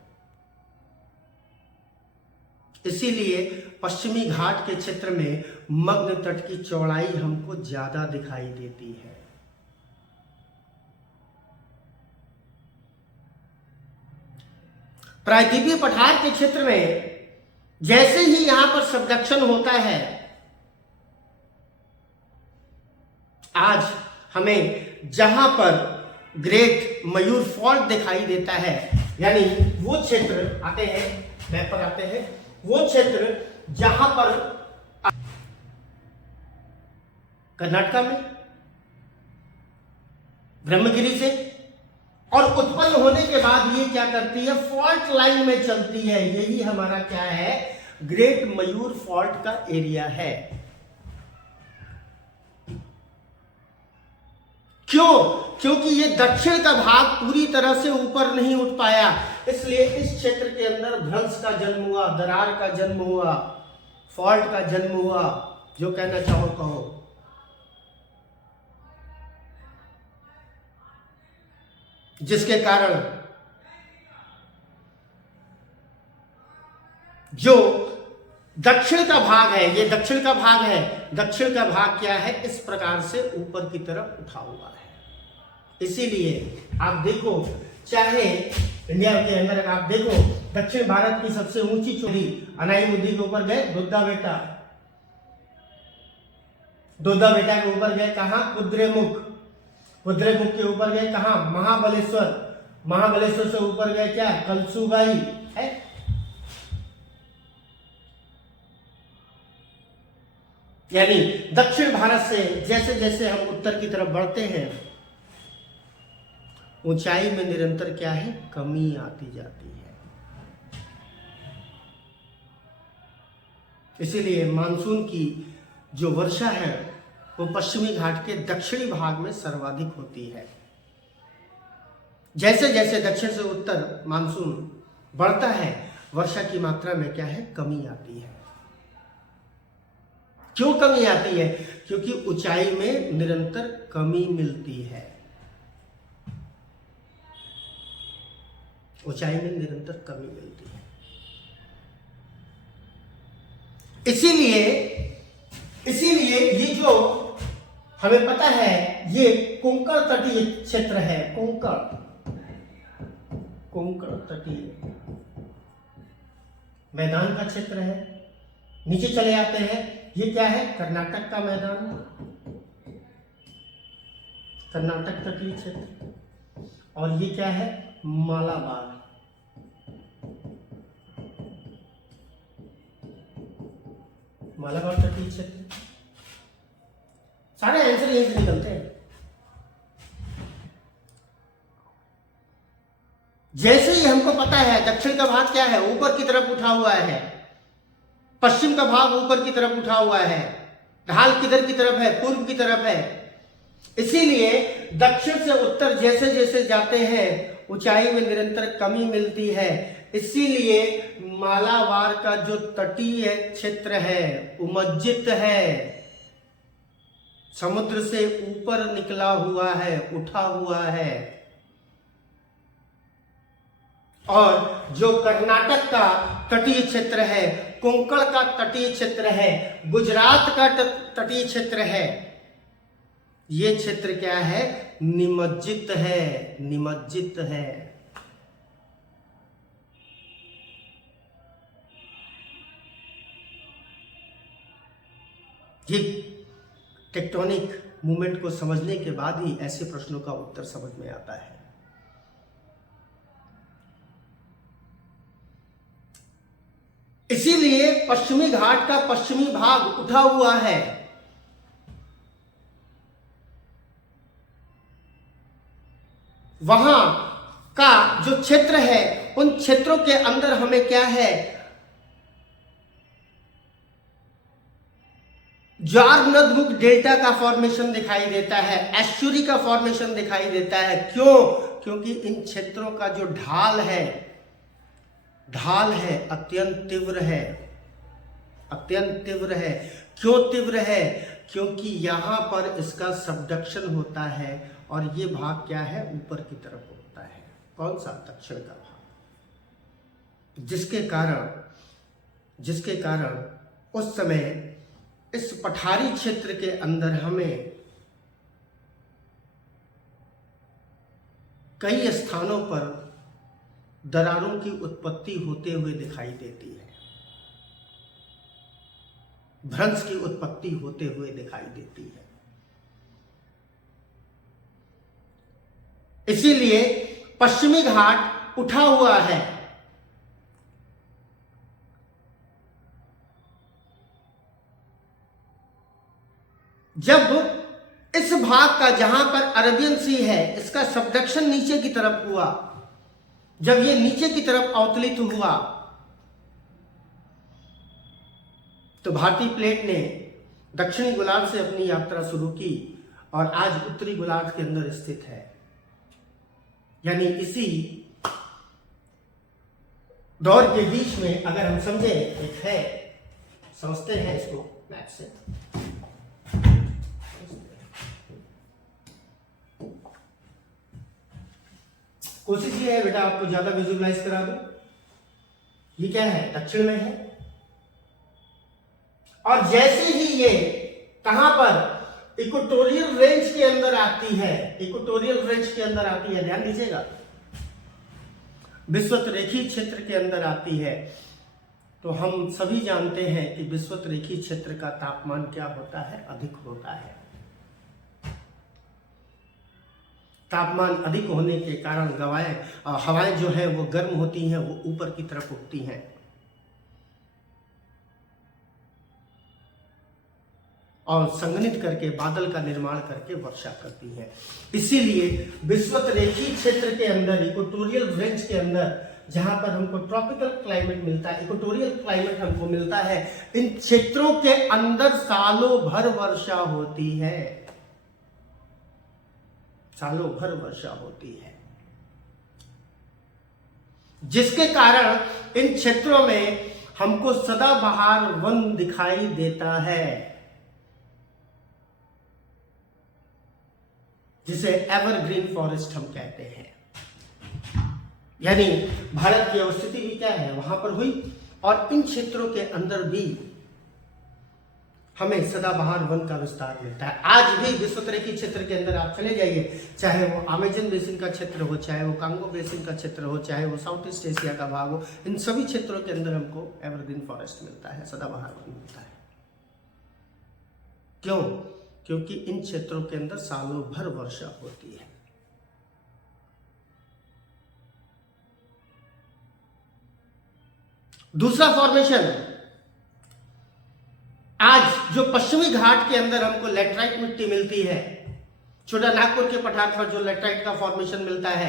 इसीलिए पश्चिमी घाट के क्षेत्र में मग्न तट की चौड़ाई हमको ज्यादा दिखाई देती है। प्रायद्वीपीय पठार के क्षेत्र में जैसे ही यहां पर सबडक्शन होता है, आज हमें जहां पर ग्रेट मयूर फॉल्ट दिखाई देता है, यानी वो क्षेत्र आते हैं, मैप पर आते हैं, वो क्षेत्र जहां पर कर्नाटक में ब्रह्मगिरी से और उत्पन्न होने के बाद ये क्या करती है? फॉल्ट लाइन में चलती है। यही हमारा क्या है? ग्रेट मयूर फॉल्ट का एरिया है। क्यों? क्योंकि ये दक्षिण का भाग पूरी तरह से ऊपर नहीं उठ पाया, इसलिए इस क्षेत्र के अंदर भ्रंश का जन्म हुआ, दरार का जन्म हुआ, फॉल्ट का जन्म हुआ, जो कहना चाहो कहो। जिसके कारण जो दक्षिण का भाग है, ये दक्षिण का भाग है, दक्षिण का भाग क्या है? इस प्रकार से ऊपर की तरफ उठा हुआ है। इसीलिए आप देखो, चाहे इंडिया के अंदर आप देखो, दक्षिण भारत की सबसे ऊंची चोटी अनाई मुद्दी के ऊपर गए दोद्दा बेटा, दोद्दा बेटा के ऊपर गए कहां? कुद्रेमुख, कुद्रेमुख के ऊपर गए कहां? महाबलेश्वर, महाबलेश्वर से ऊपर गए क्या? कलसूबाई है। यानी दक्षिण भारत से जैसे जैसे हम उत्तर की तरफ बढ़ते हैं, ऊंचाई में निरंतर क्या है? कमी आती जाती है। इसीलिए मानसून की जो वर्षा है वो पश्चिमी घाट के दक्षिणी भाग में सर्वाधिक होती है। जैसे जैसे दक्षिण से उत्तर मानसून बढ़ता है, वर्षा की मात्रा में क्या है? कमी आती है। क्यों कमी आती है? क्योंकि ऊंचाई में निरंतर कमी मिलती है। ऊंचाई में निरंतर कमी मिलती है। इसीलिए ये जो हमें पता है, ये कोंकण तटीय क्षेत्र है। कोंकण तटीय मैदान का क्षेत्र है। नीचे चले आते हैं, ये क्या है? कर्नाटक का मैदान, कर्नाटक तटीय क्षेत्र। और ये क्या है? मालाबार, मालाबार तटीय क्षेत्र। सारे आंसर यहीं से निकलते हैं। जैसे ही हमको पता है दक्षिण का भाग क्या है? ऊपर की तरफ उठा हुआ है, पश्चिम का भाग ऊपर की तरफ उठा हुआ है, ढाल किधर की तरफ है? पूर्व की तरफ है। इसीलिए दक्षिण से उत्तर जैसे जैसे जाते हैं, ऊंचाई में निरंतर कमी मिलती है। इसीलिए मालाबार का जो तटीय क्षेत्र है उमज्जित है, समुद्र से ऊपर निकला हुआ है, उठा हुआ है। और जो कर्नाटक का तटीय क्षेत्र है, कोंकण का तटीय क्षेत्र है, गुजरात का तटीय क्षेत्र है, ये क्षेत्र क्या है? निमज्जित है, निमज्जित है। ये टेक्टोनिक मूवमेंट को समझने के बाद ही ऐसे प्रश्नों का उत्तर समझ में आता है। इसीलिए पश्चिमी घाट का पश्चिमी भाग उठा हुआ है। वहां का जो क्षेत्र है, उन क्षेत्रों के अंदर हमें क्या है, ज्वार नदमुख डेल्टा का फॉर्मेशन दिखाई देता है, एस्चुरी का फॉर्मेशन दिखाई देता है। क्यों? क्योंकि इन क्षेत्रों का जो ढाल है अत्यंत तीव्र है, अत्यंत तीव्र है। क्यों तीव्र है? क्योंकि यहां पर इसका सबडक्शन होता है और ये भाग क्या है, ऊपर की तरफ होता है। कौन सा? दक्षिण का भाग। जिसके कारण उस समय इस पठारी क्षेत्र के अंदर हमें कई स्थानों पर दरारों की उत्पत्ति होते हुए दिखाई देती है, भ्रंश की उत्पत्ति होते हुए दिखाई देती है। इसीलिए पश्चिमी घाट उठा हुआ है। जब इस भाग का, जहां पर अरबियन सी है, इसका सबडक्शन नीचे की तरफ हुआ, जब ये नीचे की तरफ अवतलित हुआ तो भारतीय प्लेट ने दक्षिणी गोलार्ध से अपनी यात्रा शुरू की और आज उत्तरी गोलार्ध के अंदर स्थित है। यानी इसी दौर के बीच में अगर हम समझे, एक है, समझते हैं इसको मैप से। कोशिश ये है बेटा आपको ज्यादा विजुअलाइज करा दूं। ये क्या है? दक्षिण में है। और जैसे ही ये कहां पर, इक्वेटोरियल रेंज के अंदर आती है, इक्वेटोरियल रेंज के अंदर आती है, ध्यान दीजिएगा, विषुवत रेखीय क्षेत्र के अंदर आती है, तो हम सभी जानते हैं कि विषुवत रेखीय क्षेत्र का तापमान क्या होता है? अधिक होता है। तापमान अधिक होने के कारण हवाएं जो है वो गर्म होती हैं, वो ऊपर की तरफ उठती हैं और संघनित करके बादल का निर्माण करके वर्षा करती है। इसीलिए विषुवत रेखीय क्षेत्र के अंदर, इक्वेटोरियल रेंज के अंदर, जहां पर हमको ट्रॉपिकल क्लाइमेट मिलता है, इक्वेटोरियल क्लाइमेट हमको मिलता है, इन क्षेत्रों के अंदर सालों भर वर्षा होती है, सालों भर वर्षा होती है, जिसके कारण इन क्षेत्रों में हमको सदाबहार वन दिखाई देता है, जिसे एवरग्रीन फॉरेस्ट हम कहते हैं। यानी भारत की अवस्थिति भी क्या है, वहां पर हुई, और इन क्षेत्रों के अंदर भी हमें सदाबहार वन का विस्तार मिलता है। आज भी विषुवत रेखीय क्षेत्र के अंदर आप चले जाइए, चाहे वो अमेजन बेसिन का क्षेत्र हो, चाहे वो कांगो बेसिन का क्षेत्र हो, चाहे वो साउथ ईस्ट एशिया का भाग हो, इन सभी क्षेत्रों के अंदर हमको एवरग्रीन फॉरेस्ट मिलता है, सदाबहार वन मिलता है। क्यों? क्योंकि इन क्षेत्रों के अंदर सालों भर वर्षा होती है। दूसरा फॉर्मेशन, आज जो पश्चिमी घाट के अंदर हमको लेटराइट मिट्टी मिलती है, छोटा नागपुर के पठार पर जो लेटराइट का फॉर्मेशन मिलता है,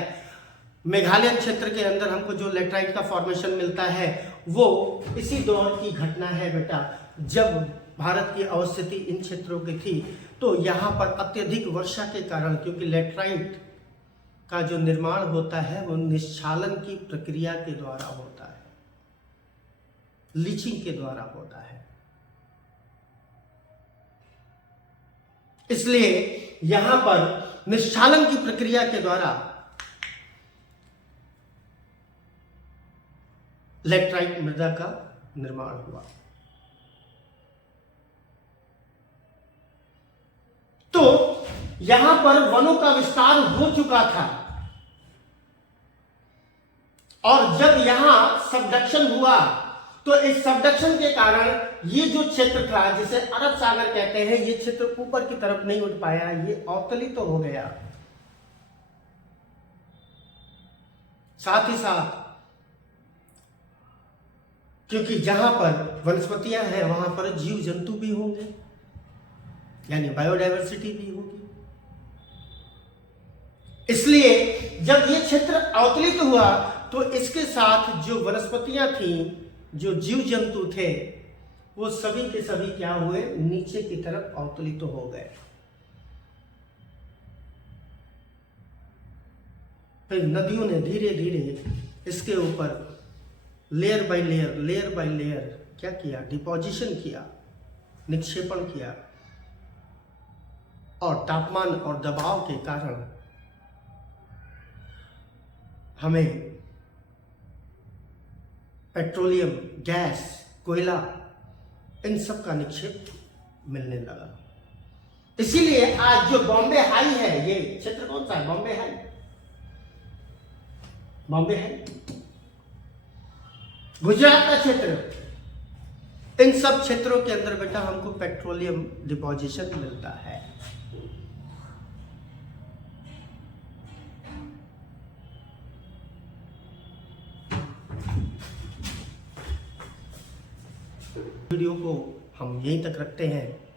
मेघालय क्षेत्र के अंदर हमको जो लेटराइट का फॉर्मेशन मिलता है, वो इसी दौर की घटना है बेटा। जब भारत की अवस्थिति इन क्षेत्रों की थी, तो यहाँ पर अत्यधिक वर्षा के कारण, क्योंकि लेटराइट का जो निर्माण होता है वो निश्चालन की प्रक्रिया के द्वारा होता है, लीचिंग के द्वारा होता है, इसलिए यहां पर निश्चालन की प्रक्रिया के द्वारा लेटराइट मृदा का निर्माण हुआ। तो यहां पर वनों का विस्तार हो चुका था, और जब यहां सबडक्शन हुआ, तो इस सबडक्शन के कारण ये जो क्षेत्र था, जिसे अरब सागर कहते हैं, ये क्षेत्र ऊपर की तरफ नहीं उठ पाया, ये अवतलित तो हो गया। साथ ही साथ क्योंकि जहां पर वनस्पतियां हैं वहां पर जीव जंतु भी होंगे, यानी बायोडायवर्सिटी भी होगी। इसलिए जब ये क्षेत्र अवतलित हुआ तो इसके साथ जो वनस्पतियां थीं, जो जीव जंतु थे, वो सभी के सभी क्या हुए, नीचे की तरफ अवतलित हो गए। फिर नदियों ने धीरे धीरे इसके ऊपर लेयर बाय लेयर क्या किया, डिपोजिशन किया, निक्षेपण किया, और तापमान और दबाव के कारण हमें पेट्रोलियम, गैस, कोयला, इन सब का निक्षेप मिलने लगा। इसीलिए आज जो बॉम्बे हाई है, ये क्षेत्र कौन सा है, बॉम्बे हाई, बॉम्बे हाई, गुजरात का क्षेत्र, इन सब क्षेत्रों के अंदर बेटा हमको पेट्रोलियम डिपोजिशन मिलता है। वीडियो को हम यहीं तक रखते हैं।